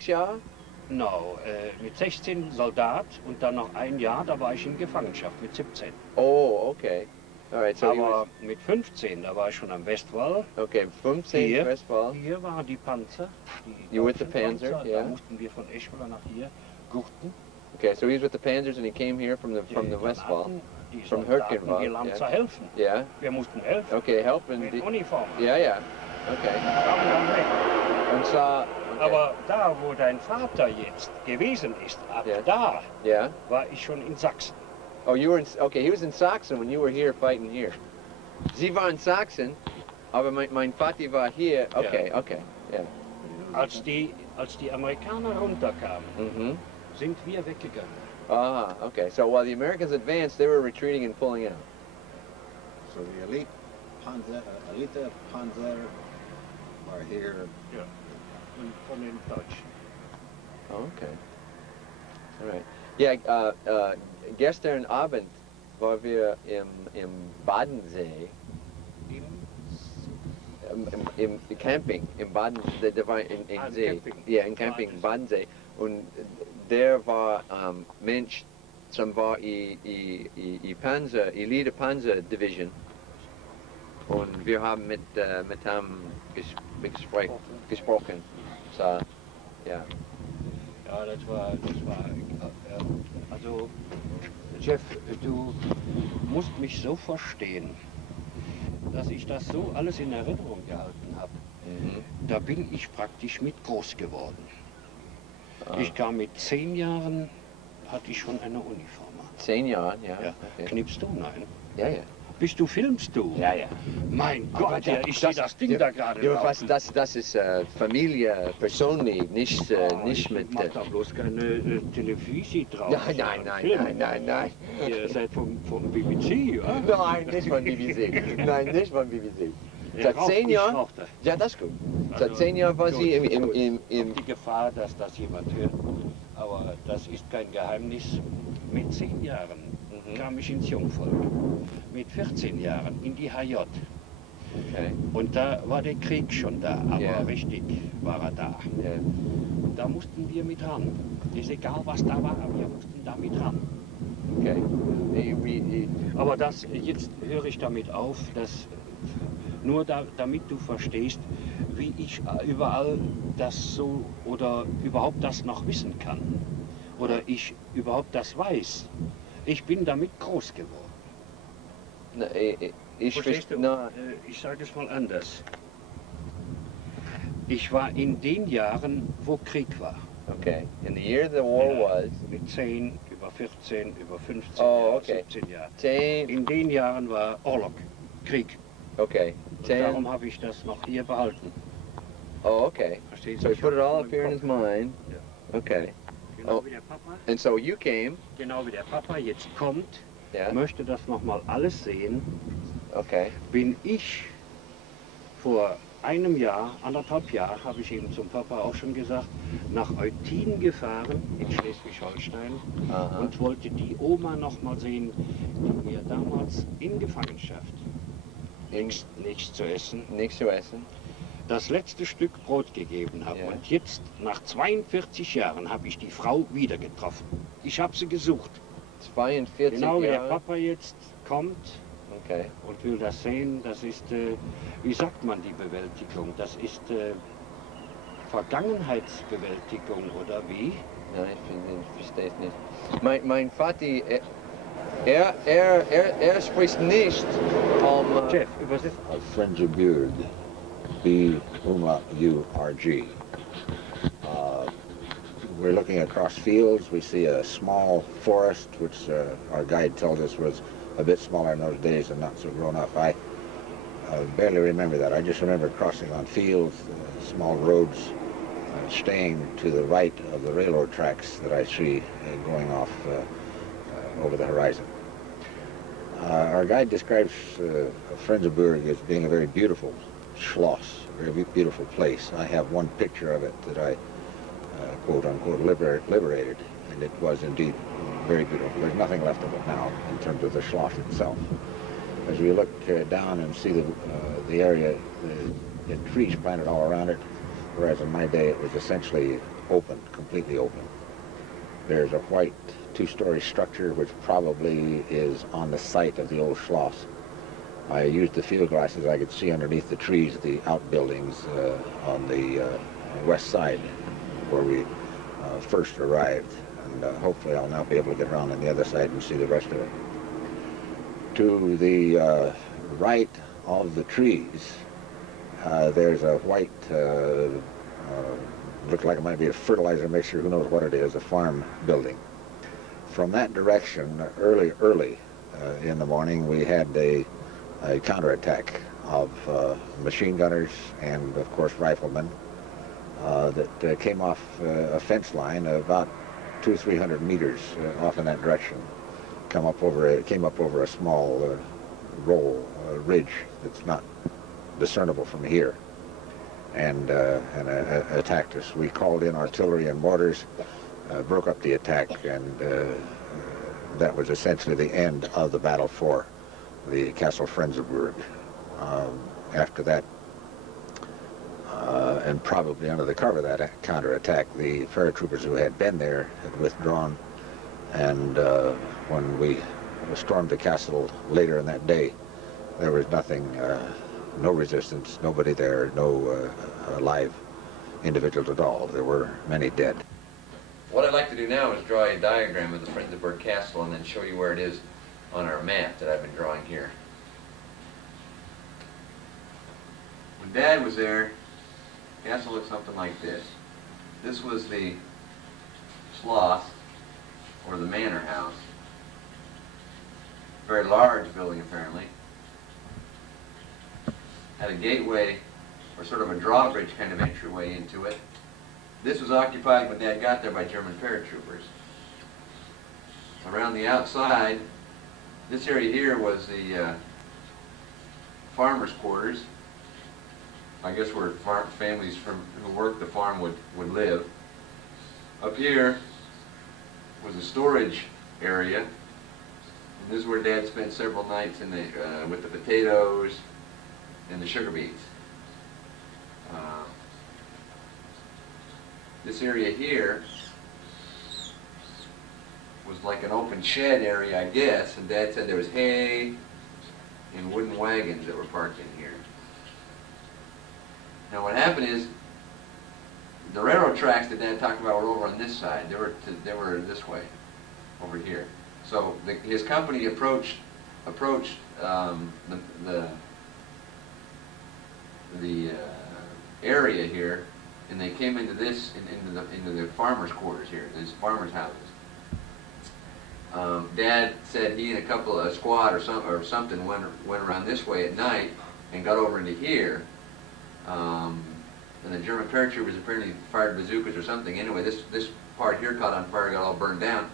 Jahre? No, mit 16 Soldat und dann noch ein Jahr, da war ich in Gefangenschaft mit 17. Oh, okay. All right, so he was, Aber mit 15, da war ich schon am Westwall. okay, 15 Hier. Westfall. Hier waren die Panzer. Die You with the deutschen Panzer, Panzer. yeah. Da mussten wir von Eschweiler nach hier gurten. Okay, so he's with the Panzers and he came here from the Westfall. Granaten, die From Soldaten, Herkenwald, die Lanzer yeah. helfen. Yeah. Wir mussten helfen. Okay, helping. Mit Uniform. Yeah, yeah. Okay. Kamen dann weg. And saw. Okay. Aber da, wo dein Vater jetzt gewesen ist, ab Ja. da Yeah. war ich schon in Sachsen. Oh, you were in. Okay, he was in Sachsen when you were here fighting here. Sie war in Sachsen, aber mein Vati war hier. Okay, okay. Yeah. Als die Amerikaner runterkamen, Mhm. sind wir weggegangen. Ah, okay. So while the Americans advanced, they were retreating and pulling out. So the elite Panzer are here. Und von den Deutschen. Oh, okay. All right. Yeah, gestern Abend waren wir im Badensee, im Camping, im Badensee, der war in See. Camping. Ja, in Camping, Badensee. Und der war Mensch, som var i Panzer, Elite Panzer Division. Und wir haben mit ihm gesprochen. So, ja. Ja, das war also Jeff, du musst mich so verstehen, dass ich das so alles in Erinnerung gehalten habe. Mhm. Da bin ich praktisch mit groß geworden. Ah. Ich kam mit 10 Jahren, hatte ich schon eine Uniform an. 10 Jahre, ja. Ja. Okay. Knippst du? Nein. Ja, ja. Bist du, filmst du? Ja, ja. Mein Aber Gott, ja, ich sehe das Ding da gerade Ja, was, laufen. das ist Familie, persönlich, nicht, nicht mit... Ich mach da bloß keine Televisie drauf. Nein. Ihr seid vom BBC, ja? Nein, nicht von BBC. Nein, nicht von BBC. Er Seit raucht, 10 ich Jahren? rauchte. Ja, das ist gut. Also, Seit 10 Jahren war sie gut. im Auf die Gefahr, dass das jemand hört. Aber das ist kein Geheimnis. Mit 10 Jahren kam ich ins Jungvolk. Mit 14 Jahren in die HJ. Okay. Und da war der Krieg schon da, aber Ja. richtig war er da. Ja. Da mussten wir mit ran. Ist egal, was da war, wir mussten da mit ran. Okay. Aber das, jetzt höre ich damit auf, dass nur damit du verstehst, wie ich überall das so oder überhaupt das noch wissen kann. Oder ich überhaupt das weiß. Ich bin damit groß geworden. Na, ich Verstehst du? na, Ich sage es mal anders. Ich war in den Jahren, wo Krieg war. okay. In the year the war was, Mit 10, über 14, über 15 Oh, Jahre, okay. 17 Jahre. 10, In den Jahren war Orlog, Krieg. okay. Und 10, darum habe ich das noch hier behalten. oh, okay. Verstehst So du? he put it all up Ich here in hab his mind. Okay. Genau Oh. wie der Papa, And so you came, genau wie der Papa jetzt kommt, yeah, möchte das nochmal alles sehen, okay. bin ich vor einem Jahr, 1,5 Jahr, habe ich eben zum Papa auch schon gesagt, nach Eutin gefahren in Schleswig-Holstein Uh-huh. und wollte die Oma noch mal sehen, die mir damals in Gefangenschaft nichts zu essen, Nichts zu essen. das letzte Stück Brot gegeben habe. Ja. Und jetzt, nach 42 Jahren, habe ich die Frau wieder getroffen. Ich habe sie gesucht. 42 Genau wie der Jahre. Papa jetzt kommt Okay. und will das sehen, das ist, wie sagt man die Bewältigung? Das ist Vergangenheitsbewältigung oder wie? Nein, ich verstehe es nicht. Mein Vati, er spricht nicht Jeff, übersetzt. Frenzerburg, B-U-R-G. We're looking across fields. We see a small forest, which our guide tells us was a bit smaller in those days and not so grown up. I barely remember that. I just remember crossing on fields, small roads, staying to the right of the railroad tracks that I see going off over the horizon. Our guide describes Frenzerburg as being a very beautiful schloss, a very beautiful place. I have one picture of it that I quote-unquote liberated, and it was indeed very beautiful. There's nothing left of it now in terms of the schloss itself. As we look down and see the area, the trees planted all around it, whereas in my day it was essentially open, completely open. There's a white two-story structure which probably is on the site of the old schloss. I used the field glasses. I could see underneath the trees the outbuildings on the west side where we first arrived. And hopefully I'll now be able to get around on the other side and see the rest of it. To the right of the trees, there's a white, looks like it might be a fertilizer mixture, who knows what it is, a farm building. From that direction, early in the morning, we had a counterattack of machine gunners and, of course, riflemen that came off a fence line about 200-300 meters off in that direction. Came up over a small ridge that's not discernible from here, and attacked us. We called in artillery and mortars, broke up the attack, and that was essentially the end of the battle for the Castle Frenzerburg. After that, and probably under the cover of that counterattack, the paratroopers who had been there had withdrawn, and when we stormed the castle later in that day, there was nothing, no resistance, nobody there, no live individuals at all. There were many dead. What I'd like to do now is draw a diagram of the Frenzerburg Castle and then show you where it is on our map that I've been drawing here. When Dad was there, the castle looked something like this. This was the Schloss, or the manor house. Very large building, apparently. Had a gateway, or sort of a drawbridge kind of entryway into it. This was occupied when Dad got there by German paratroopers. Around the outside, this area here was the farmers' quarters. I guess where families who worked the farm would live. Up here was a storage area, and this is where Dad spent several nights in with the potatoes and the sugar beets. This area here was like an open shed area, I guess, and Dad said there was hay and wooden wagons that were parked in here. Now what happened is, the railroad tracks that Dad talked about were over on this side. They were this way, over here. So his company approached the area here, and they came into this into the farmers' quarters here, these farmers' houses. Dad said he and a squad or something went around this way at night and got over into here. And the German paratroopers apparently fired bazookas or something. Anyway, this part here caught on fire, got all burned down.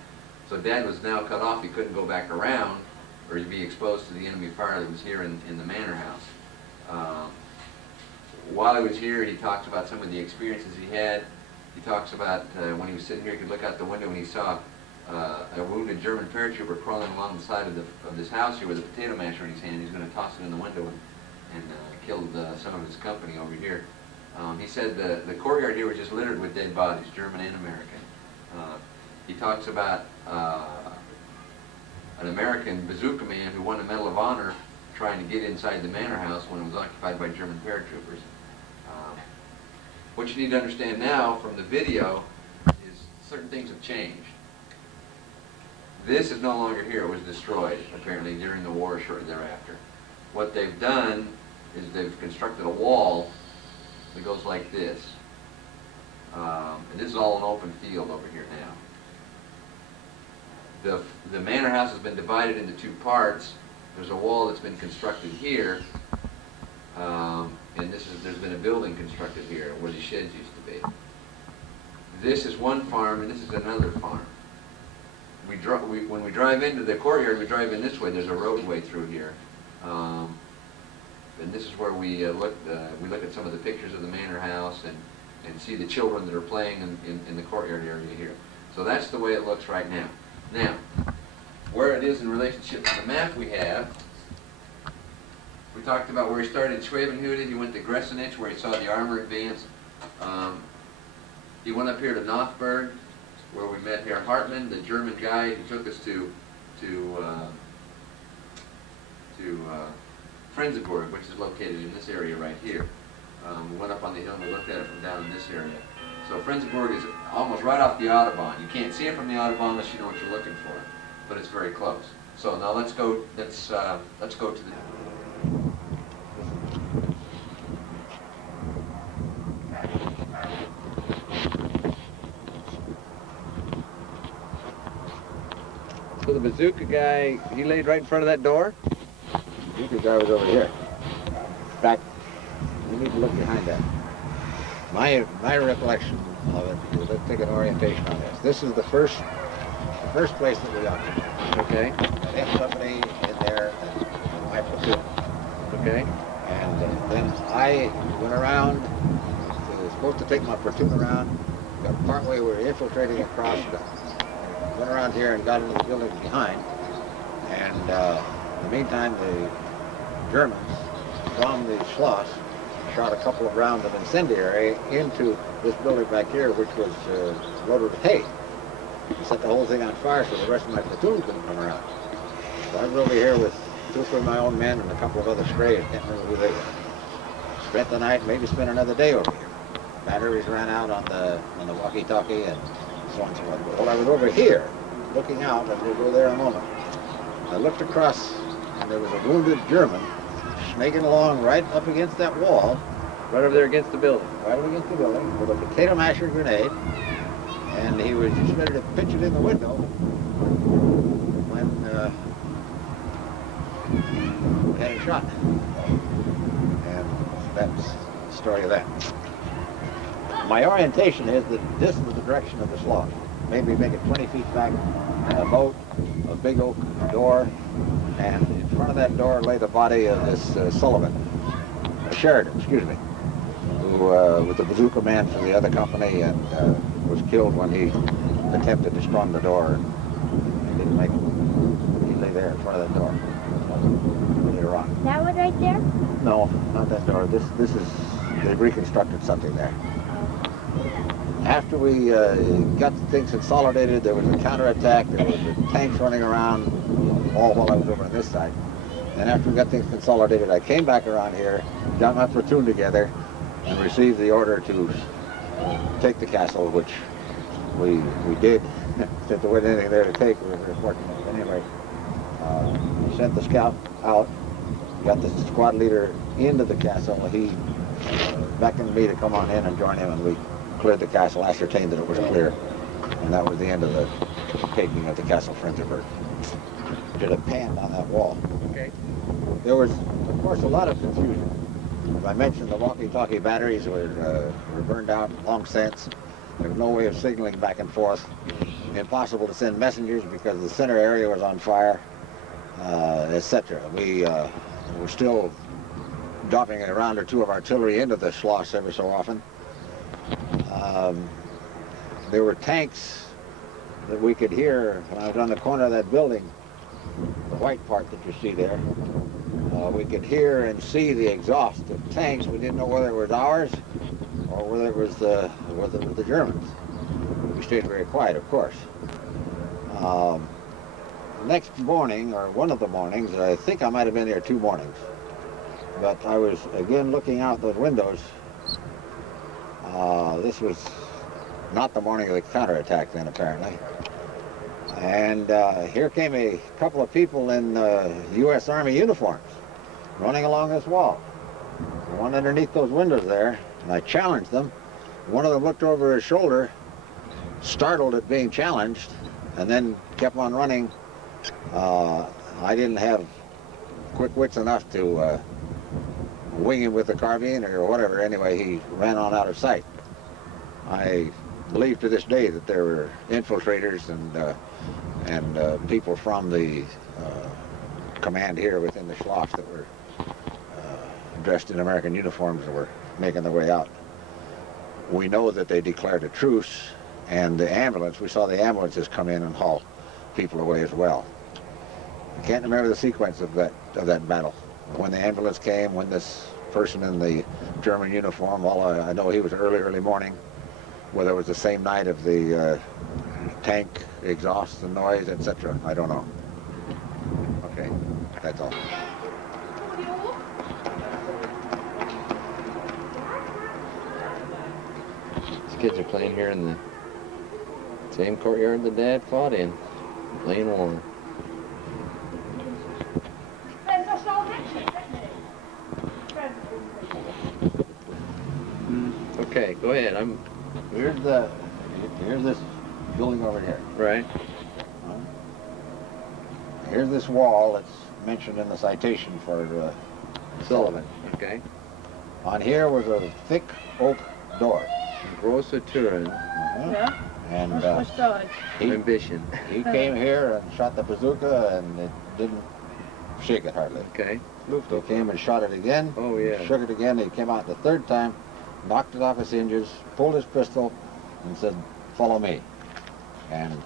So Dad was now cut off. He couldn't go back around, or he'd be exposed to the enemy fire that was here in the manor house. While he was here, he talks about some of the experiences he had. He talks about when he was sitting here, he could look out the window and he saw a wounded German paratrooper crawling along the side of this house here with a potato masher in his hand. He's going to toss it in the window and killed some of his company over here. He said the courtyard here was just littered with dead bodies, German and American. He talks about an American bazooka man who won the Medal of Honor trying to get inside the manor house when it was occupied by German paratroopers. What you need to understand now from the video is certain things have changed. This is no longer here. It was destroyed, apparently, during the war shortly thereafter. What they've done is they've constructed a wall that goes like this. And this is all an open field over here now. The manor house has been divided into two parts. There's a wall that's been constructed here, and there's been a building constructed here where the sheds used to be. This is one farm, and this is another farm. When we drive into the courtyard, we drive in this way. There's a roadway through here, and this is where we look at some of the pictures of the manor house and see the children that are playing in the courtyard area here. So that's the way it looks right now. Now, where it is in relationship to the map we have, we talked about where he started in Schevenutte. He went to Gressenich, where he saw the armor advance. He went up here to Nothburg, where we met Herr Hartmaan, the German guide who took us to Frenzerburg, which is located in this area right here. We went up on the hill and we looked at it from down in this area. So Frenzerburg is almost right off the Autobahn. You can't see it from the Autobahn unless you know what you're looking for, but it's very close. So now let's go to the... So the bazooka guy, he laid right in front of that door? The bazooka guy was over here. In fact, we need to look behind that. My recollection of it is, let's take an orientation on this. This is the first place that we occupied. Okay. I had somebody in there and my platoon. Okay. And then I went around, was supposed to take my platoon around, got partway, we were infiltrating across, went around here and got into the building behind. And in the meantime, the Germans from the Schloss shot a couple of rounds of incendiary into this building back here, which was loaded with hay. Set the whole thing on fire so the rest of my platoon couldn't come around. So I was over here with 2 or 3 of my own men and a couple of other strays, can't remember who they were. Spent the night, maybe spent another day over here. Batteries ran out on the walkie-talkie and so on and so on. Well, I was over here looking out, and we'll go there in a moment. I looked across and there was a wounded German snaking along right up against that wall. Right over there against the building. Right up against the building with a potato masher grenade. And he was just ready to pitch it in the window when we had him shot. And that's the story of that. My orientation is that this was the direction of the Schloss. Maybe make it 20 feet back, a moat, a big oak door, and in front of that door lay the body of this Sheridan, excuse me, who was the bazooka man for the other company and was killed when he attempted to storm the door and didn't make it. He lay there in front of that door later on. That one right there? No, not that door. This is, they've reconstructed something there. After we got the things consolidated, there was a counterattack, there was the tanks running around all while I was over on this side. And after we got things consolidated, I came back around here, got my platoon together, and received the order to take the castle, which we did. Since there wasn't anything there to take, we were very fortunate. Anyway, we sent the scout out, got the squad leader into the castle. He beckoned me to come on in and join him, and we cleared the castle, ascertained that it was clear, and that was the end of the taking of the castle Frenzerburg. Did a pan on that wall. Okay. There was, of course, a lot of confusion. As I mentioned, the walkie-talkie batteries were burned out long since. There was no way of signaling back and forth. Impossible to send messengers because the center area was on fire, etc. We were still dropping a round or two of artillery into the Schloss every so often. There were tanks that we could hear when I was on the corner of that building, the white part that you see there. We could hear and see the exhaust of tanks. We didn't know whether it was ours or whether it was the Germans. We stayed very quiet, of course. The next morning, or one of the mornings, I think I might have been here 2 mornings, but I was again looking out those windows. This was not the morning of the counterattack then, apparently. And here came a couple of people in U.S. Army uniforms running along this wall. One underneath those windows there, and I challenged them. One of them looked over his shoulder, startled at being challenged, and then kept on running. I didn't have quick wits enough to wing him with the carbine or whatever. Anyway, he ran on out of sight. I believe to this day that there were infiltrators and people from the command here within the Schloss that were dressed in American uniforms and were making their way out. We know that they declared a truce, and the ambulance, we saw the ambulances come in and haul people away as well. I can't remember the sequence of that battle. When the ambulance came, when this person in the German uniform, all I know he was early morning, whether it was the same night of the tank exhaust and noise, etc. I don't know. Okay, that's all. kids are playing here in the same courtyard that Dad fought in, playing war. Okay, go ahead. Here's this building over here. Right. Here's this wall that's mentioned in the citation for Sullivan. Okay. On here was a thick oak door. Große Türen, Ja, And was versta ik. ambition. he came here and shot the bazooka, and it didn't shake it hardly. Okay. He came and shot it again. Oh, yeah. Shook it again. He came out the third time, knocked it off his hinges, pulled his pistol, and said, "Follow me." And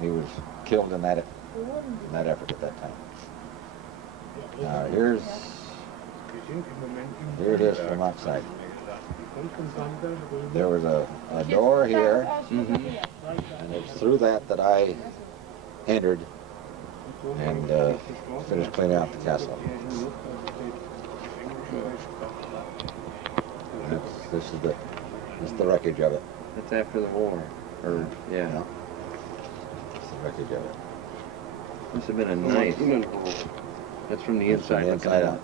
he was killed in that effort at that time. Now here it is from outside. There was a door here, and it's through that I entered and finished cleaning out the castle. This is the wreckage of it. That's after the war. Or, yeah. Yeah. It's the wreckage of it. This has been a nice. That's from the inside. The inside out.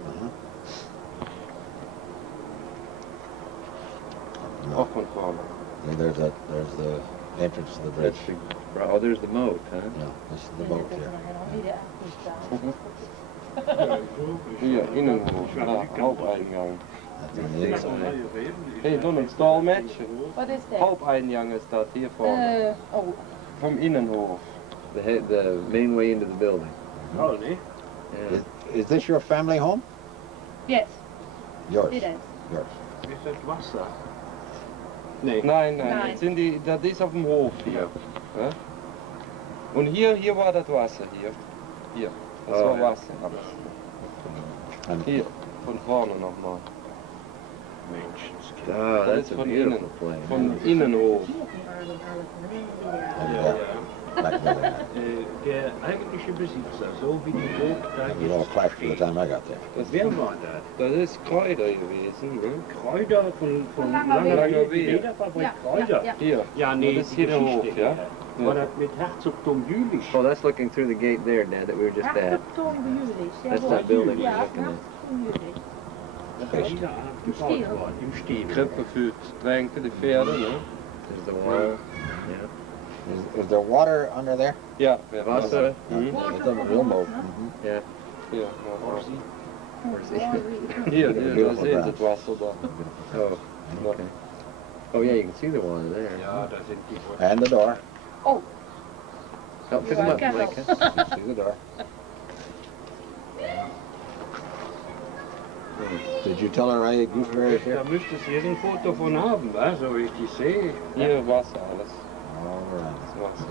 Auch von vorne. And there's the entrance to the bridge. Oh, there's the moat, huh? No, this is the boat here. Hier, Innenhof, Haupteingang. That's on the inside. Hey, dan een stalmatje. Wat is dit? Haupteingang is dat hier vorne. Oh, Vom Innenhof. The main way into the building. Oh, nee? Yeah. Is this your family home? yes, Yours. dit is. Yours. Is het Wasser? Nee. Nein, Nein. Das, das ist auf dem Hof hier. Ja? Und hier war das Wasser, hier. Hier, das Oh, war ja. Wasser. And Hier, von vorne nochmal. Menschenskind. Oh, Das that's ist a von beautiful innen, place. von Innenhof. back there. Der eigentliche Besitzer, so wie die Burg da It was all jetzt clashed by the steht. time I got there. Wer war das? Das ist Kräuter gewesen, ne? Kräuter von Langer Weg. Lederfabrik Ja, Kräuter. ja. Hier. Ja, nee, Das ist die hier der Hof, Geschichte. ja? War das mit Herzogtum Jülich? Oh, that's looking through the gate there, Dad, that we were just at. Herzogtum Jülich. That's that building we're Ja, looking at. Herzogtum Jülich. Das ist da gebaut worden, im Stiel. Krippe für Tränke, die Pferde, ne? There's the wall. Yeah. Is there water under there? Ja, Wasser. Mhm. It's a real boat. Yeah. Hier, Where's he? hier, Beautiful da sehen Sie ground. das Wasser da. Oh, okay. Oh, yeah, you can see the water there. Ja, da sind die And the door. Help pick him up, Careful. Mike. You see the door. Did you tell her I gooseberries here? Da müsstest du hier ein Foto von haben, wa? So wie ich die sehe. Hier Wasser, alles. All right. Das Wasser.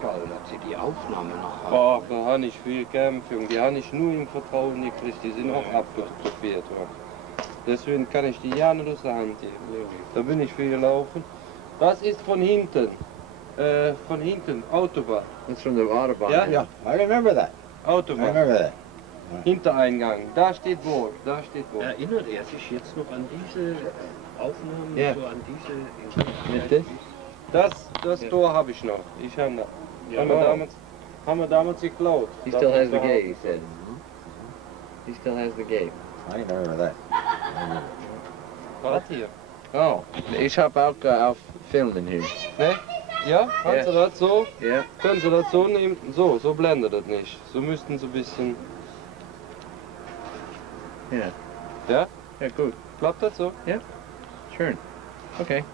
Toll, dass sie die Aufnahme noch haben. Boah, da habe ich viel gekämpft und die habe ich nur im Vertrauen gekriegt, die sind auch abfotografiert worden. Deswegen kann ich die ja nicht aus der Hand geben. Da bin ich viel gelaufen. Das ist von hinten. Autobahn. That's from the Autobahn. Ja? Yeah, I remember that. I Autobahn. remember that. Hintereingang. Da steht Burg. Da steht Burg. Erinnert er sich jetzt noch an diese Aufnahmen, Ja. so an diese... Mit this? Das Tor habe ich noch. Ich habe noch. Ja. Haben wir damals geklaut. He Das still ist has the der gate, he said. He still has the gate. I remember that. Was hier? Oh, ich habe auch auf Filmen hier. Ne? Ja? Kannst du das so? Yeah. Können Sie das so nehmen? So blendet das nicht. So müssten Sie ein bisschen... Yeah. Ja? Yeah, gut. Klappt das so? Sure. Okay.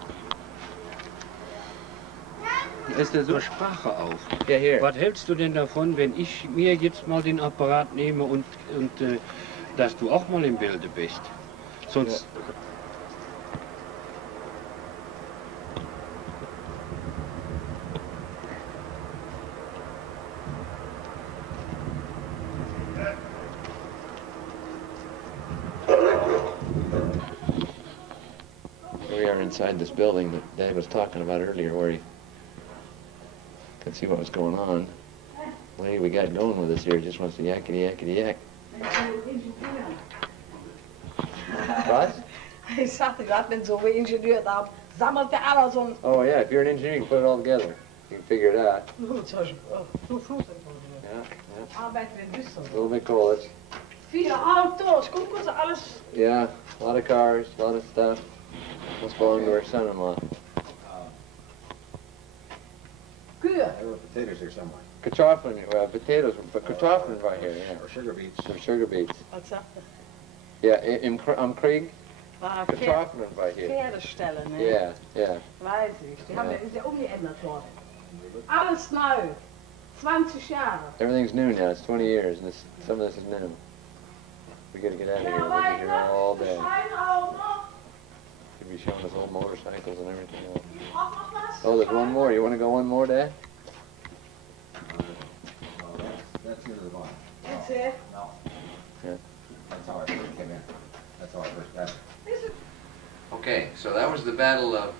Ist der so? Zur Sprache auf. Yeah, here. Was hältst du denn davon, wenn ich mir jetzt mal den Apparat nehme und dass du auch mal im Bilde bist? Sonst... We are inside this building that Dave was talking about earlier where he could see what was going on. The lady we got going with us here just wants to yakety yakety yak. Was? Ich sagte gerade, wenn so ein Ingenieur da sammelt der alles und... Oh yeah, if you're an engineer, you can put it all together. You can figure it out. Yeah, yeah. Arbeiten in A Düsseldorf. little bit college. Viele Autos, guck mal, so alles. Yeah, a lot of cars, a lot of stuff. Must belong to her son-in-law. Kühe. There were potatoes here somewhere. Kartoffeln, potatoes, but kartoffeln right here, yeah. Or sugar beets. Some sugar beets. Was sagt er? Yeah, am Krieg, War kartoffeln right here. Pferdestelle, ne? Yeah, yeah. Weiß ich. Die haben Ja. ja, ist ja umgeändert worden. Alles neu. 20 Jahre. Everything's new now. It's 20 years, and some of this is new. We gotta get out of here. We'll be here all day. Could be showing us old motorcycles and everything else. Oh, there's one more. You want to go one more, Dad? That's near the barn. That's it. No. Yeah. That's how I first came in. That's how I first got it. Okay, so that was the Battle of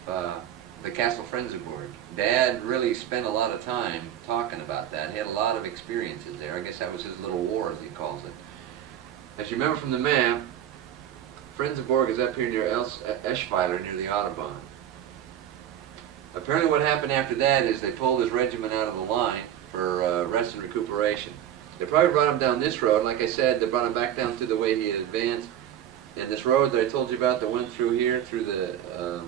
the Castle Frenzerburg. Dad really spent a lot of time talking about that. He had a lot of experiences there. I guess that was his little war, as he calls it. As you remember from the map, Frenzerburg is up here near Eschweiler, near the Autobahn. Apparently what happened after that is they pulled his regiment out of the line for rest and recuperation. They probably brought him down this road, and like I said, they brought him back down through the way he had advanced. And this road that I told you about that went through here, through the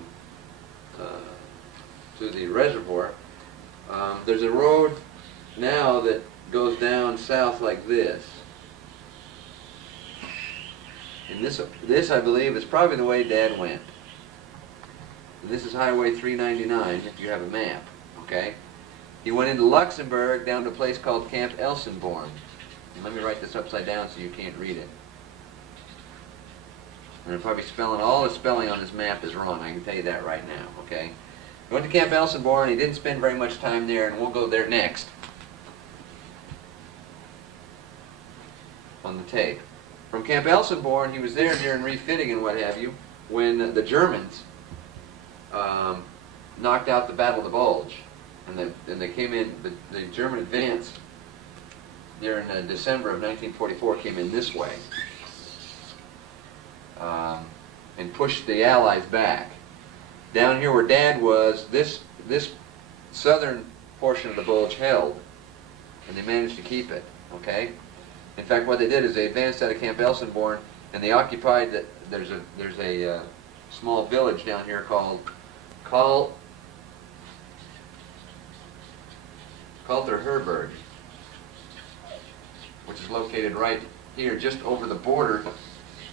reservoir, there's a road now that goes down south like this. And this I believe is probably the way Dad went. And this is Highway 399 if you have a map, okay? He went into Luxembourg down to a place called Camp Elsenborn. And let me write this upside down so you can't read it. And I'm probably all the spelling on this map is wrong, I can tell you that right now, okay? He went to Camp Elsenborn, he didn't spend very much time there, and we'll go there next on the tape. From Camp Elsenborn, he was there during refitting and what have you, when the Germans knocked out the Battle of the Bulge. And they came in, the German advance during December of 1944 came in this way and pushed the Allies back. Down here where Dad was, this southern portion of the Bulge held, and they managed to keep it, okay? In fact, what they did is they advanced out of Camp Elsenborn, and they occupied, there's a small village down here called Herberg, which is located right here, just over the border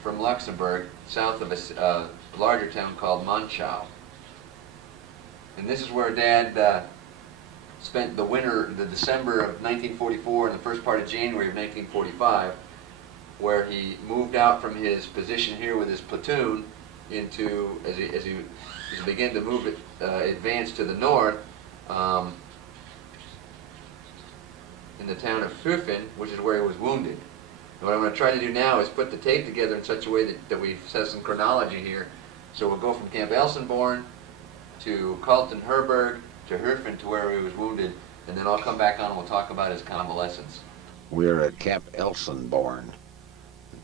from Luxembourg, south of a larger town called Monchau. And this is where Dad spent the winter, the December of 1944 and the first part of January of 1945, where he moved out from his position here with his platoon into, as he began to move it, advance to the north, in the town of Pfiffen, which is where he was wounded. And what I'm going to try to do now is put the tape together in such a way that we set some chronology here. So we'll go from Camp Elsenborn to Kalten Herberg to Pfiffen to where he was wounded, and then I'll come back on and we'll talk about his convalescence. We're at Camp Elsenborn.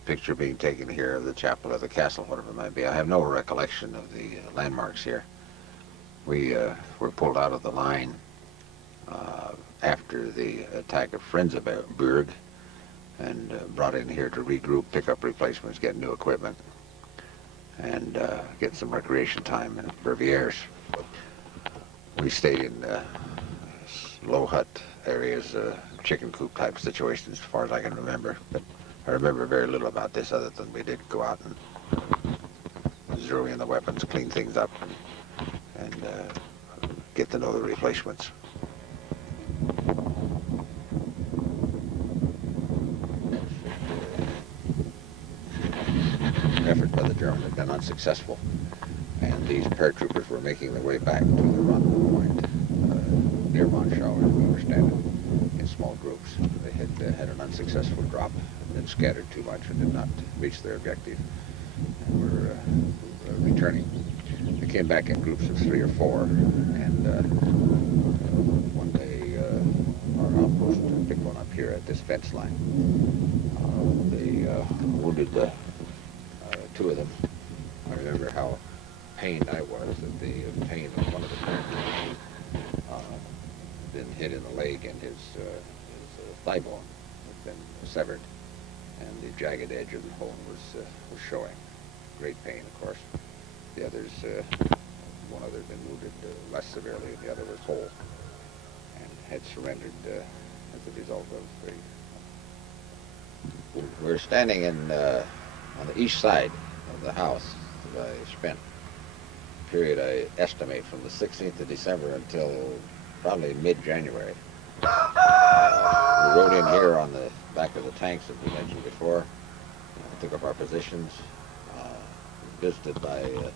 Picture being taken here of the chapel or the castle, whatever it might be. I have no recollection of the landmarks here. We were pulled out of the line after the attack of Frenzerburg and brought in here to regroup, pick up replacements, get new equipment, and get some recreation time in Verviers. We stayed in low hut areas, chicken coop type situations as far as I can remember, but I remember very little about this other than we did go out and zero in the weapons, clean things up, and get to know the replacements. Effort by the Germans had been unsuccessful, and these paratroopers were making their way back to the rendezvous point near Monchau, as we understand it, in small groups. They had an unsuccessful drop and then scattered too much and did not reach their objective, and were returning. They came back in groups of 3 or 4, and one day our outpost picked one up here at this fence line. They wounded 2 of them, hit in the leg, and his thigh bone had been severed, and the jagged edge of the bone was showing. Great pain, of course. The others, one other had been wounded less severely, and the other was whole, and had surrendered as a result of the... We're standing on the east side of the house that I spent. Period I estimate from the 16th of December until probably mid-January. We rode in here on the back of the tanks that we mentioned before. Took up our positions. Visited by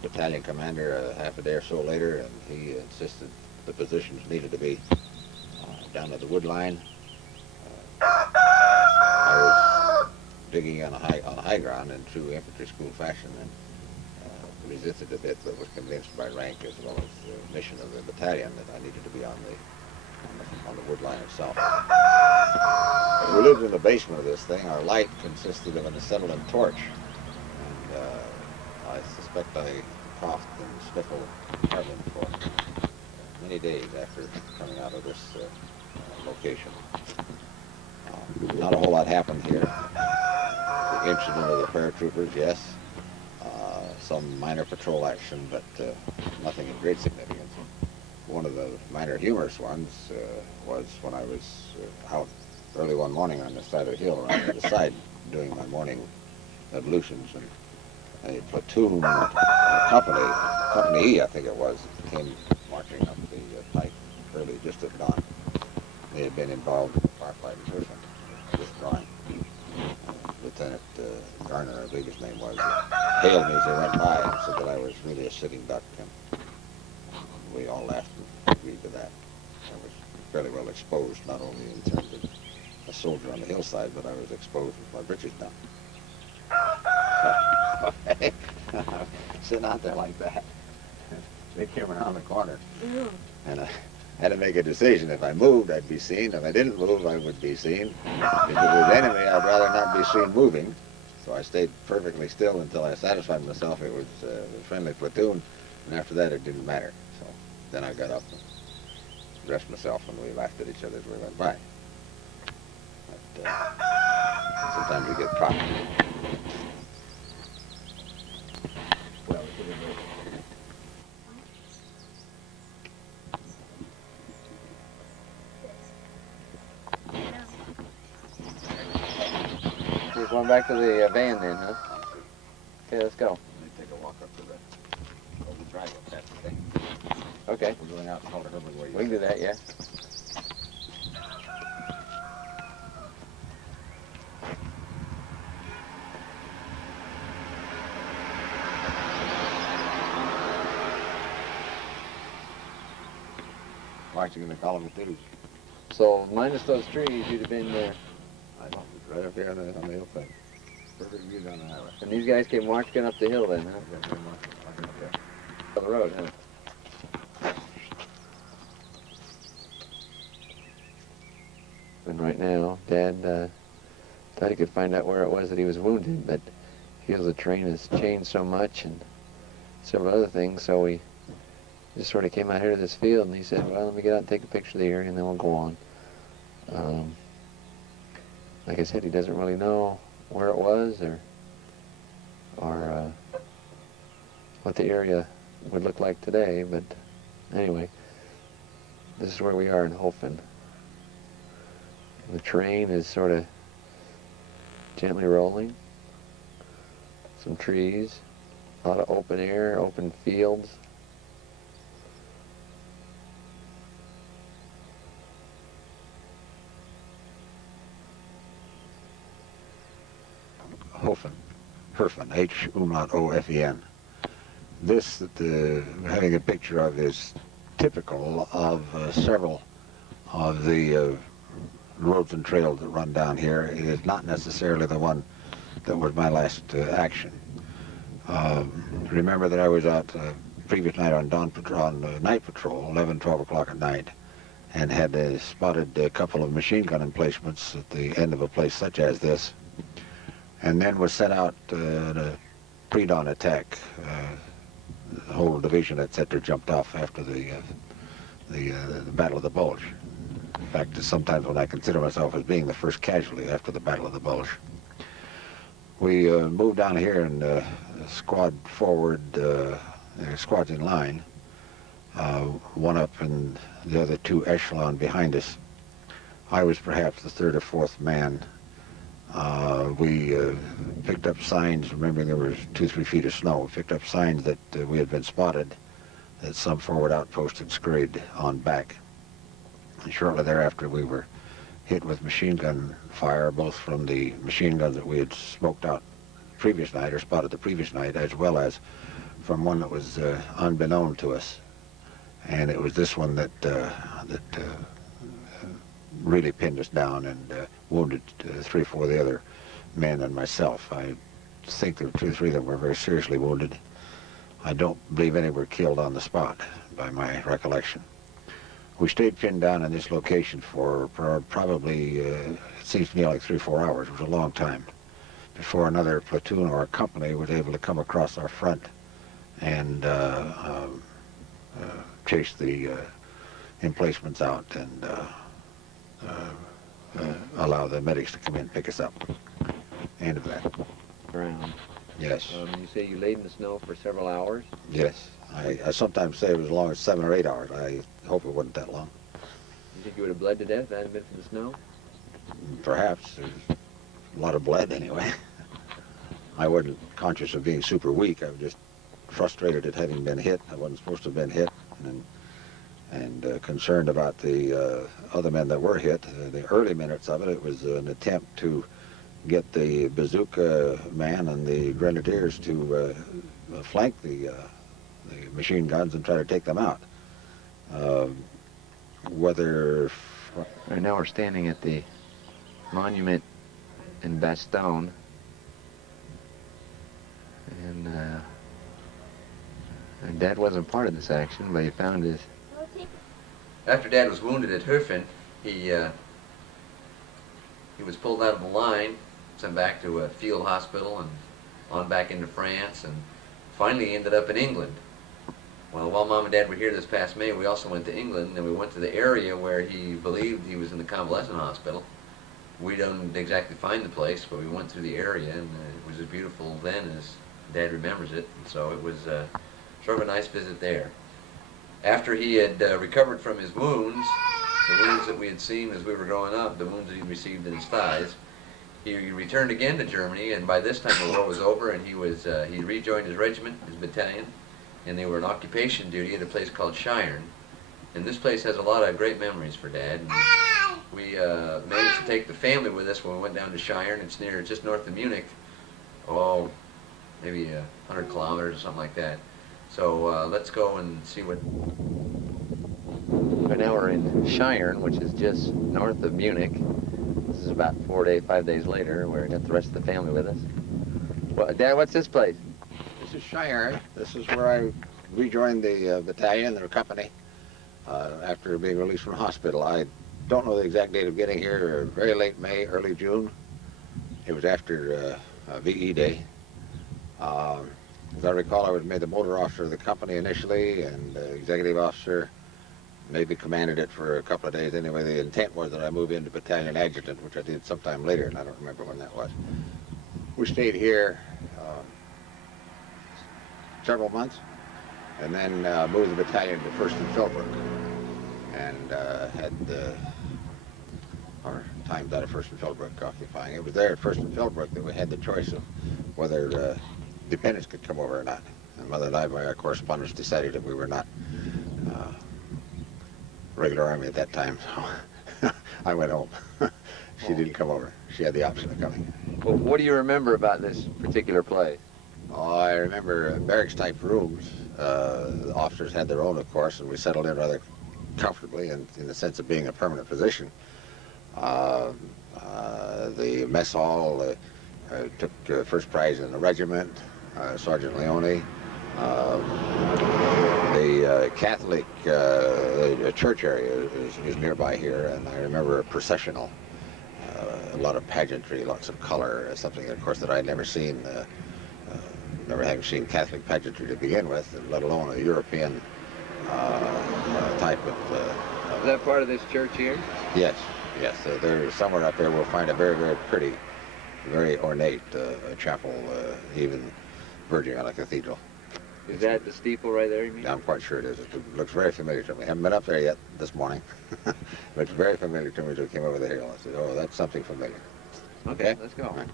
battalion commander a half a day or so later, and he insisted the positions needed to be down at the wood line. I was digging on a high ground in true infantry school fashion, and resisted a bit, but was convinced by rank as well as the mission of the battalion that I needed to be on the wood line itself. We lived in the basement of this thing. Our light consisted of an acetylene torch, and I suspect I coughed and sniffled carbon for many days after coming out of this location. Not a whole lot happened here. The incident of the paratroopers, yes. Some minor patrol action, but nothing of great significance. One of the minor humorous ones was when I was out early one morning on the side of the hill around the other side doing my morning ablutions, and a platoon, Company E, I think it was, came marching up the pike early, just at dawn. They had been involved in the firefighting movement, withdrawing. Lieutenant Garner, I believe his name was, hailed me as they went by and said that I was really a sitting duck, and we all laughed and agreed to that. I was fairly well exposed, not only in terms of a soldier on the hillside, but I was exposed with my breeches down. Sitting out there like that. They came around the corner, and I had to make a decision. If I moved, I'd be seen. If I didn't move, I would be seen. If it was enemy, I'd rather not be seen moving. So I stayed perfectly still until I satisfied myself it was a friendly platoon, and after that it didn't matter. So then I got up and dressed myself, and we laughed at each other as we went by. But sometimes you get propped. Well, We're going back to the van then, huh? Okay, let's go. Let me take a walk up to the driveway, that's the thing. Okay. We're going out and call the Herman where you We can do that, yeah. Marching in the column of twos. So, minus those trees, you'd have been there. I know, it's right up here on the hillside. Perfect view down the highway. And these guys came marching up the hill then, huh? Yeah, they're marching up there. On the road, huh? And right now, Dad thought he could find out where it was that he was wounded, but feels the terrain has changed so much and several other things, so we just sort of came out here to this field, and he said, well, let me get out and take a picture of the area, and then we'll go on. Like I said, he doesn't really know where it was or what the area would look like today, but anyway, this is where we are in Hofen. The terrain is sort of gently rolling. Some trees, a lot of open air, open fields. Herfen, H-O-F-E-N. This that having a picture of is typical of several of the roads and trails that run down here. It is not necessarily the one that was my last action. Remember that I was out previous night on night patrol, 11, 12 o'clock at night, and had spotted a couple of machine gun emplacements at the end of a place such as this, and then was sent out a pre-dawn attack. The whole division, etc., jumped off after the the Battle of the Bulge. In fact, sometimes when I consider myself as being the first casualty after the Battle of the Bulge. We moved down here and squad forward, squads in line, one up and the other two echelon behind us. I was perhaps the third or fourth man. We picked up signs, remembering there was 2-3 feet of snow. We picked up signs that we had been spotted, that some forward outpost had scurried on back. And shortly thereafter we were hit with machine gun fire, both from the machine guns that we had smoked out the previous night, or spotted the previous night, as well as from one that was unbeknown to us. And it was this one that really pinned us down and wounded 3 or 4 of the other men and myself. I think there were 2 or 3 that were very seriously wounded. I don't believe any were killed on the spot, by my recollection. We stayed pinned down in this location for probably, it seems to me like 3 or 4 hours. It was a long time before another platoon or a company was able to come across our front and chase the emplacements out and allow the medics to come in and pick us up. End of that. Ground. Yes. You say you laid in the snow for several hours? Yes. I sometimes say it was as long as 7 or 8 hours. I hope it wasn't that long. You think you would have bled to death if that hadn't been for the snow? Perhaps. There's a lot of blood anyway. I wasn't conscious of being super weak. I was just frustrated at having been hit. I wasn't supposed to have been hit. And concerned about the other men that were hit. The early minutes of it, it was an attempt to get the bazooka man and the grenadiers to flank the machine guns and try to take them out. Whether... Right now we're standing at the monument in Bastogne, and Dad wasn't part of this action, but he found his... After Dad was wounded at Herfen, he was pulled out of the line, sent back to a field hospital, and on back into France, and finally ended up in England. Well, while Mom and Dad were here this past May, we also went to England, and we went to the area where he believed he was in the convalescent hospital. We didn't exactly find the place, but we went through the area, and it was as beautiful then as Dad remembers it. And so it was sort of a nice visit there. After he had recovered from his wounds, the wounds that we had seen as we were growing up, the wounds that he received in his thighs, he returned again to Germany, and by this time the war was over, and he rejoined his regiment, his battalion, and they were on occupation duty at a place called Scheyern. And this place has a lot of great memories for Dad. And we managed to take the family with us when we went down to Scheyern. It's just north of Munich. Oh, maybe 100 kilometers or something like that. So let's go and see what... Right now we're in Scheyern, which is just north of Munich. This is about 5 days later. We're got the rest of the family with us. Well, Dad, what's this place? This is Scheyern. This is where I rejoined the battalion or company after being released from hospital. I don't know the exact date of getting here, very late May, early June. It was after VE Day. As I recall, I was made the motor officer of the company initially, and executive officer, maybe commanded it for a couple of days. Anyway, the intent was that I move into battalion adjutant, which I did sometime later, and I don't remember when that was. We stayed here several months, and then moved the battalion to 1st and Philbrook, and had our times out of 1st and Philbrook occupying. It was there at 1st and Philbrook that we had the choice of whether dependents could come over or not. And Mother and I, by our correspondence, decided that we were not regular Army at that time, so I went home. She didn't come over. She had the option of coming. Well, what do you remember about this particular place? Oh, I remember barracks-type rooms. The officers had their own, of course, and we settled in rather comfortably in the sense of being a permanent position. The mess hall took first prize in the regiment, Sergeant Leone. The Catholic church area is nearby here, and I remember a processional, a lot of pageantry, lots of color, something, of course, that I'd never seen, never having seen Catholic pageantry to begin with, let alone a European type of. Is that part of this church here? Yes, yes. There's somewhere up there we'll find a very, very pretty, very ornate chapel, even verging on a cathedral. Is that the steeple right there, you mean? I'm quite sure it is. It looks very familiar to me. I haven't been up there yet this morning. Looks very familiar to me as we came over the hill. I said, oh, that's something familiar. Okay, let's go. All right.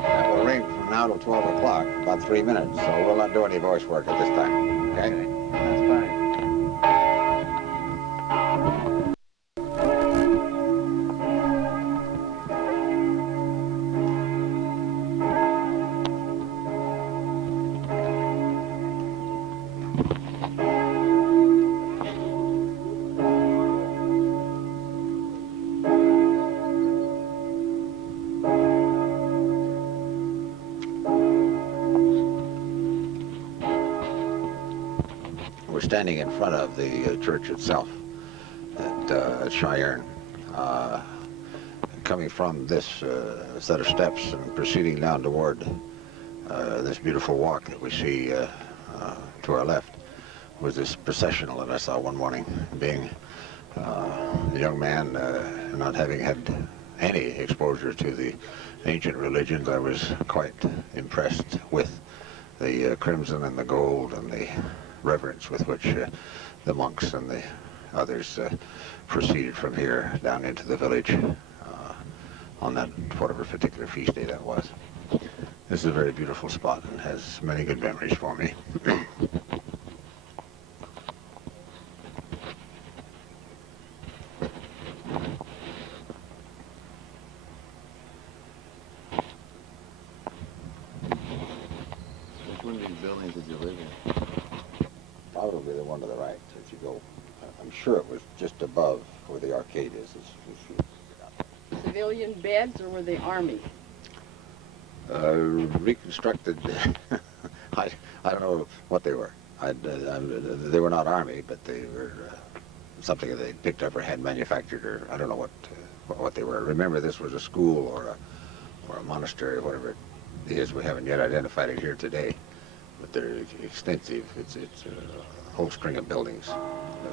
That will ring from now till 12 o'clock, about 3 minutes, so we'll not do any voice work at this time. Okay? That's fine. We're standing in front of the church itself at Scheyern. Coming from this set of steps and proceeding down toward this beautiful walk that we see to our left was this processional that I saw one morning. Being a young man, not having had any exposure to the ancient religions, I was quite impressed with the crimson and the gold and the reverence with which the monks and the others proceeded from here down into the village on that whatever particular feast day that was. This is a very beautiful spot and has many good memories for me. Which one of these buildings did you live in? Probably the one to the right as you go. I'm sure it was just above where the arcade is. Civilian beds, or were they army? Reconstructed. I don't know what they were. They were not army, but they were something that they picked up or had manufactured, or I don't know what they were. Remember, this was a school or a monastery, whatever it is. We haven't yet identified it here today, but they're extensive. It's a whole string of buildings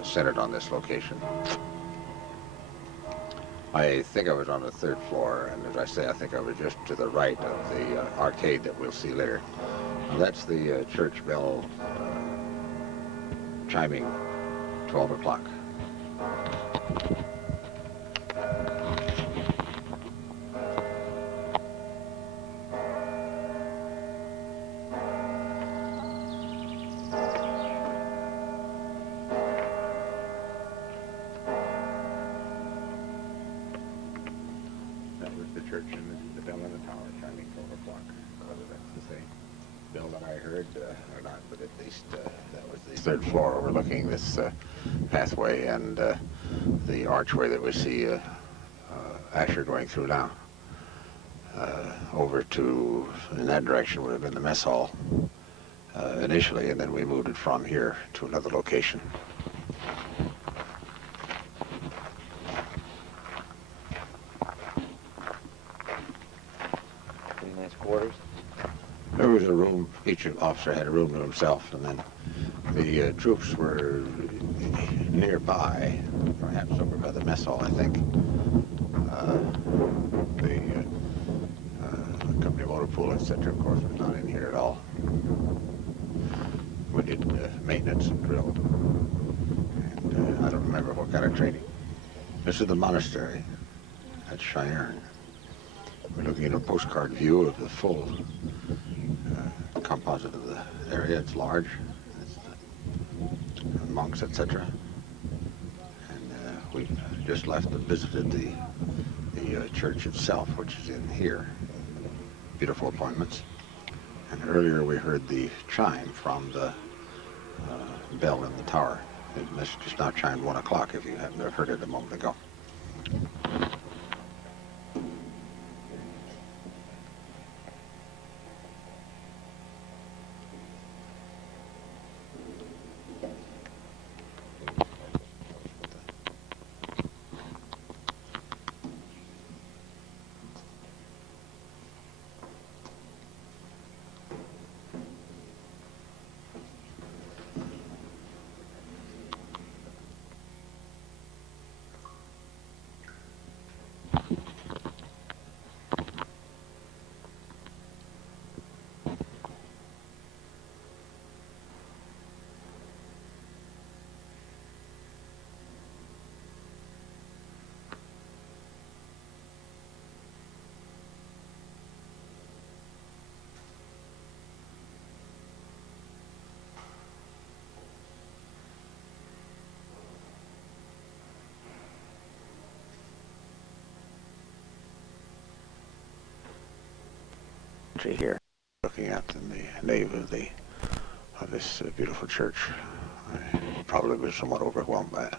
centered on this location. I think I was on the third floor, and as I say, I think I was just to the right of the arcade that we'll see later. Now, that's the church bell chiming 12 o'clock. Church and the bell in the tower chiming 12 o'clock. Whether that's the same bell that I heard or not, but at least that was the third floor overlooking this pathway and the archway that we see Asher going through now. Over to, in that direction, would have been the mess hall initially, and then we moved it from here to another location. Quarters? There was a room, each officer had a room to himself, and then the troops were nearby, perhaps over by the mess hall, I think. The company motor pool, etc., of course, was not in here at all. We did maintenance and drill, and I don't remember what kind of training. This is the monastery at Scheyern. We're looking at a postcard view of the full composite of the area. It's large. It's the monks, etc. And we just left and visited the church itself, which is in here. Beautiful appointments. And earlier we heard the chime from the bell in the tower. It must just now chimed 1 o'clock if you haven't heard it a moment ago. Here, looking out in the nave of this beautiful church. I probably was somewhat overwhelmed by it.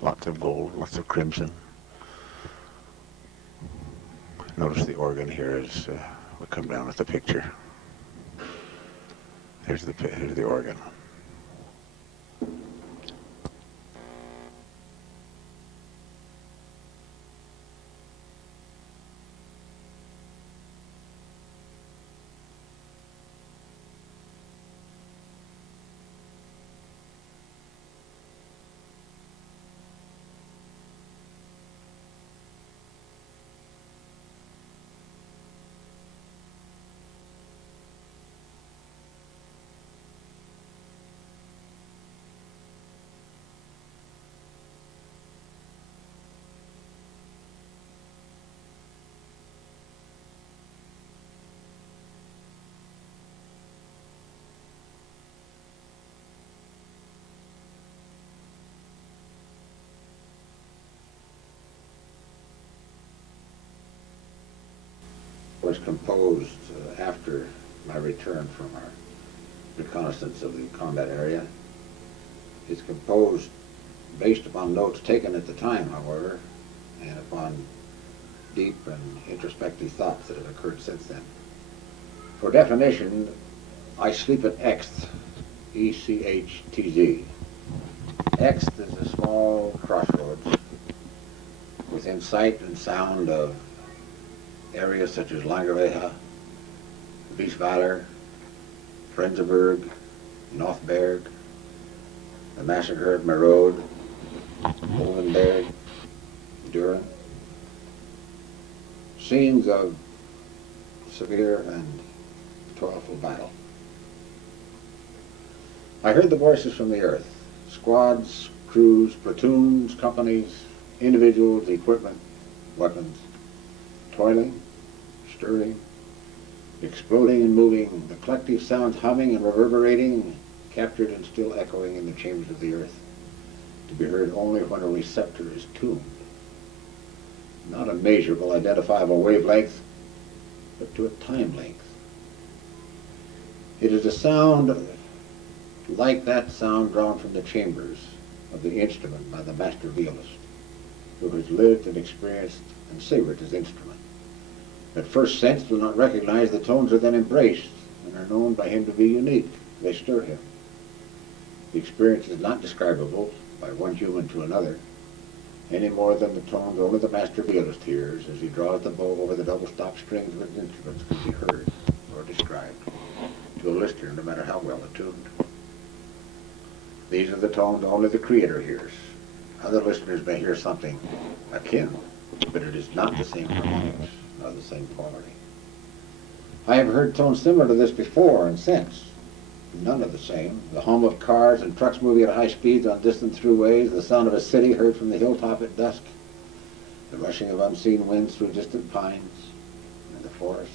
Lots of gold, lots of crimson. Notice the organ here as we come down with the picture. Here's the organ. Was composed after my return from our reconnaissance of the combat area. It's composed based upon notes taken at the time, however, and upon deep and introspective thoughts that have occurred since then. For definition, I sleep at Echtz, E-C-H-T-Z. Echtz is a small crossroads within sight and sound of areas such as Langerwehe, Wiesweiler, Frenzerburg, Northberg, the massacre at Merode, Oldenberg, Düren. Scenes of severe and toilful battle. I heard the voices from the earth, squads, crews, platoons, companies, individuals, equipment, weapons, toiling, stirring, exploding and moving, the collective sounds humming and reverberating, captured and still echoing in the chambers of the earth, to be heard only when a receptor is tuned. Not a measurable, identifiable wavelength, but to a time length. It is a sound like that sound drawn from the chambers of the instrument by the master violist, who has lived and experienced and savored his instrument. At first sense will not recognize the tones are then embraced and are known by him to be unique. They stir him. The experience is not describable by one human to another, any more than the tones only the master violist hears as he draws the bow over the double-stop strings of his instruments can be heard or described to a listener, no matter how well attuned. These are the tones only the Creator hears. Other listeners may hear something akin, but it is not the same harmonics, not the same quality. I have heard tones similar to this before and since. None of the same. The hum of cars and trucks moving at high speeds on distant throughways, the sound of a city heard from the hilltop at dusk, the rushing of unseen winds through distant pines and the forest.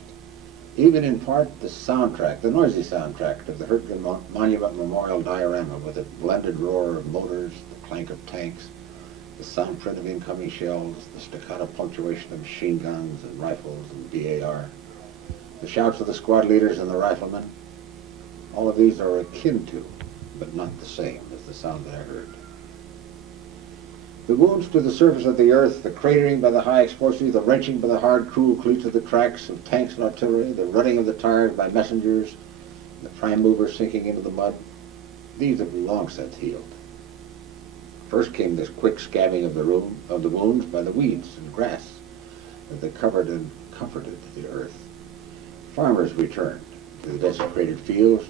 Even in part the soundtrack, the noisy soundtrack of the Hertman Monument Memorial diorama with a blended roar of motors, the clank of tanks, the sound print of incoming shells, the staccato punctuation of machine guns and rifles and DAR, the shouts of the squad leaders and the riflemen, all of these are akin to, but not the same as the sound that I heard. The wounds to the surface of the earth, the cratering by the high explosives, the wrenching by the hard, cruel cleats of the tracks of tanks and artillery, the rutting of the tires by messengers, the prime movers sinking into the mud, these have long since healed. First came this quick scabbing of the wounds by the weeds and grass as they covered and comforted the earth. Farmers returned to the desecrated fields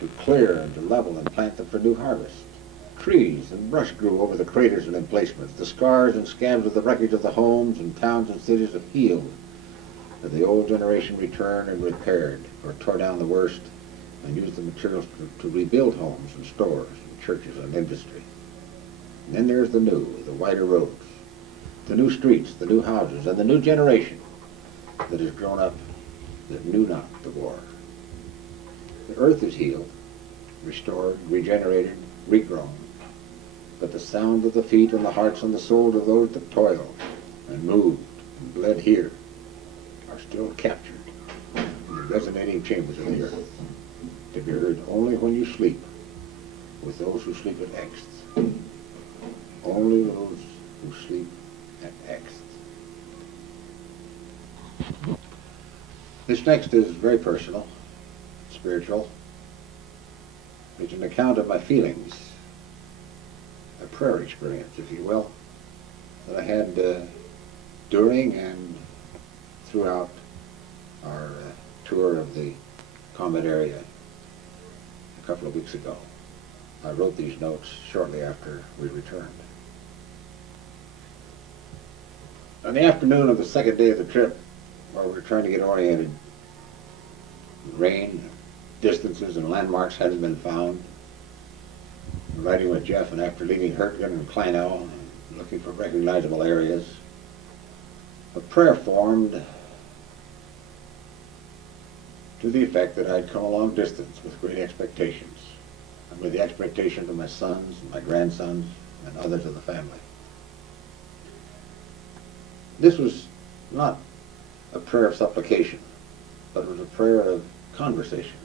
to clear and to level and plant them for new harvest. Trees and brush grew over the craters and emplacements. The scars and scabs of the wreckage of the homes and towns and cities have healed, as the old generation returned and repaired or tore down the worst and used the materials to rebuild homes and stores and churches and industry. And then there's the new, the wider roads, the new streets, the new houses, and the new generation that has grown up that knew not the war. The earth is healed, restored, regenerated, regrown, but the sound of the feet and the hearts and the souls of those that toiled and moved and bled here are still captured in the resonating chambers of the earth, to be heard only when you sleep with those who sleep at X. Only those who sleep at X. This next is very personal, spiritual. It's an account of my feelings, a prayer experience, if you will, that I had during and throughout our tour of the combat area a couple of weeks ago. I wrote these notes shortly after we returned. On the afternoon of the second day of the trip, while we were trying to get oriented, rain, distances, and landmarks hadn't been found. Riding with Jeff, and after leaving Hertgen and Kleinau, and looking for recognizable areas, a prayer formed to the effect that I'd come a long distance with great expectations, and with the expectation of my sons and my grandsons and others of the family. This was not a prayer of supplication, but it was a prayer of conversation.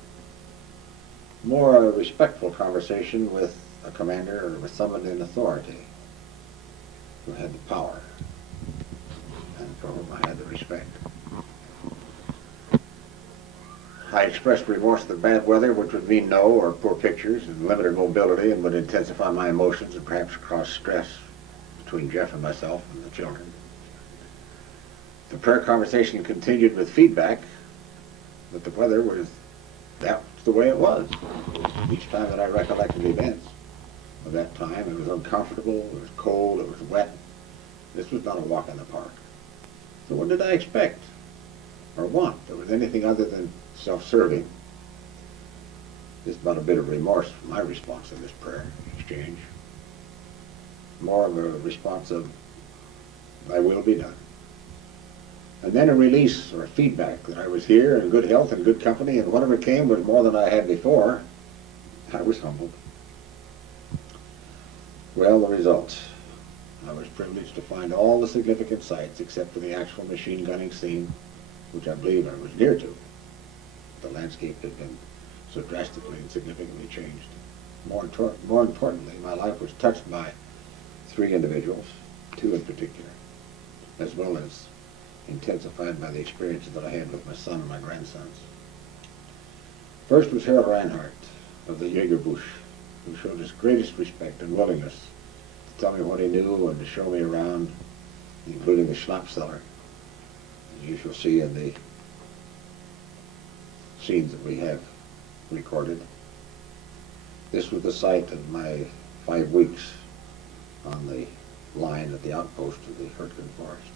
More a respectful conversation with a commander or with someone in authority who had the power and for whom I had the respect. I expressed remorse at the bad weather, which would mean no or poor pictures and limited mobility, and would intensify my emotions and perhaps cause stress between Jeff and myself and the children. The prayer conversation continued with feedback that the weather was, that's the way it was. Each time that I recollected the events of that time, it was uncomfortable, it was cold, it was wet. This was not a walk in the park. So what did I expect or want that was anything other than self-serving? Just about a bit of remorse for my response to this prayer exchange. More of a response of, thy will be done. And then a release or feedback that I was here in good health and good company, and whatever came was more than I had before. I was humbled. Well, the results. I was privileged to find all the significant sites except for the actual machine gunning scene, which I believe I was near to. The landscape had been so drastically and significantly changed. More importantly, my life was touched by 3 individuals, 2 in particular, as well as intensified by the experiences that I had with my son and my grandsons. First was Herr Reinhardt of the Jägerbusch, who showed his greatest respect and willingness to tell me what he knew and to show me around, including the schnapps cellar, as you shall see in the scenes that we have recorded. This was the site of my 5 weeks on the line at the outpost of the Hertgen Forest.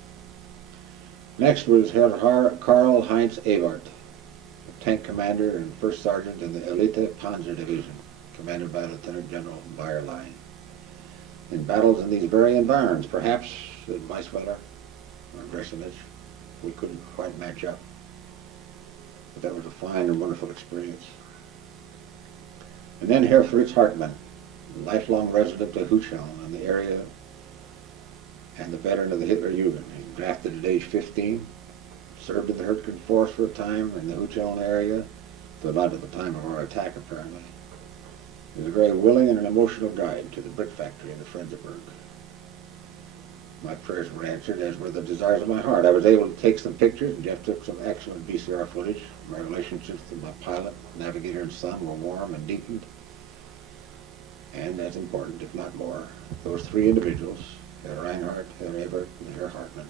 Next was Herr Karl Heinz Evert, a tank commander and first sergeant in the Elite Panzer Division, commanded by Lieutenant General Bayerlein. In battles in these very environs, perhaps at Weisweiler or Gressenich, we couldn't quite match up. But that was a fine and wonderful experience. And then Herr Fritz Hartmaan, a lifelong resident of Hucheln in the area and the veteran of the Hitler Jugend. He drafted at age 15, served in the Hurtgen Force for a time in the Hucheln area, though not at the time of our attack apparently. He was a very willing and an emotional guide to the brick factory in the Frenzerburg. My prayers were answered, as were the desires of my heart. I was able to take some pictures, and Jeff took some excellent VCR footage. My relationships with my pilot, navigator, and son were warm and deepened. And as important, if not more, those three individuals, Herr Reinhardt, Herr Evert, and Herr Hartmaan,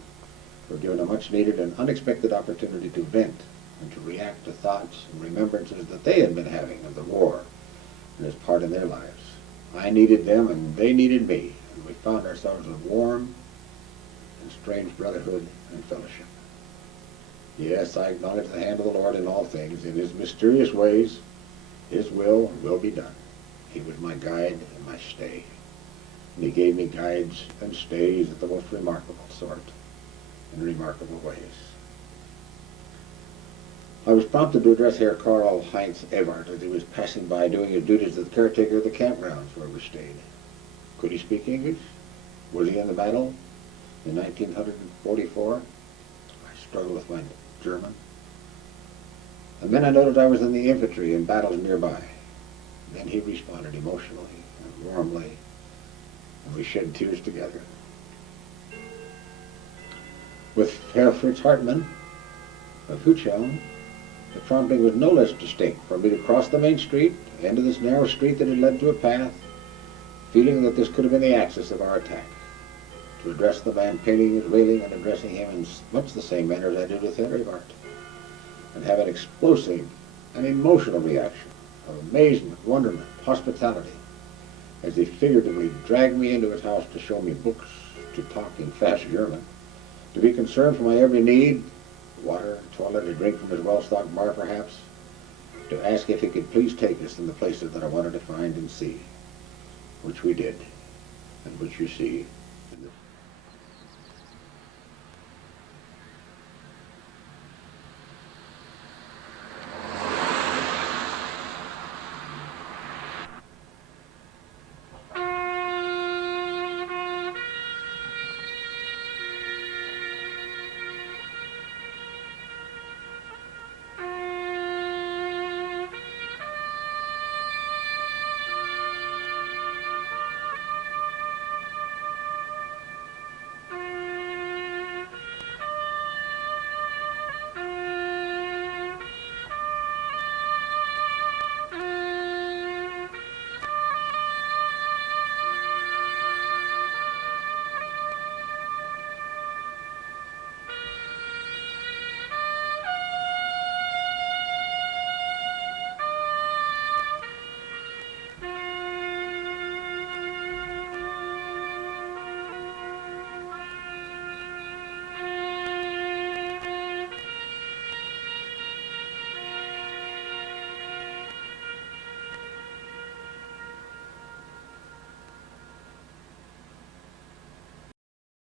were given a much-needed and unexpected opportunity to vent and to react to thoughts and remembrances that they had been having of the war and its part in their lives. I needed them, and they needed me, and we found ourselves in warm and strange brotherhood and fellowship. Yes, I acknowledge the hand of the Lord in all things. In his mysterious ways, his will be done. He was my guide and my stay. And he gave me guides and stays of the most remarkable sort, in remarkable ways. I was prompted to address Herr Karl-Heinz Evert as he was passing by doing his duties as the caretaker of the campgrounds where we stayed. Could he speak English? Was he in the battle in 1944? I struggled with my German. And then I noticed I was in the infantry in battles nearby. Then he responded emotionally and warmly, and we shed tears together. With Herr Fritz Hartmaan of Hucheln, the prompting was no less distinct for me to cross the main street, into this narrow street that had led to a path, feeling that this could have been the axis of our attack, to address the man painting his railing and addressing him in much the same manner as I did with Herr Evert, and have an explosive and emotional reaction of amazement, wonderment, hospitality, as he figuratively dragged me into his house to show me books, to talk in fast German, to be concerned for my every need, water, toilet, a drink from his well-stocked bar perhaps, to ask if he could please take us in the places that I wanted to find and see, which we did, and which you see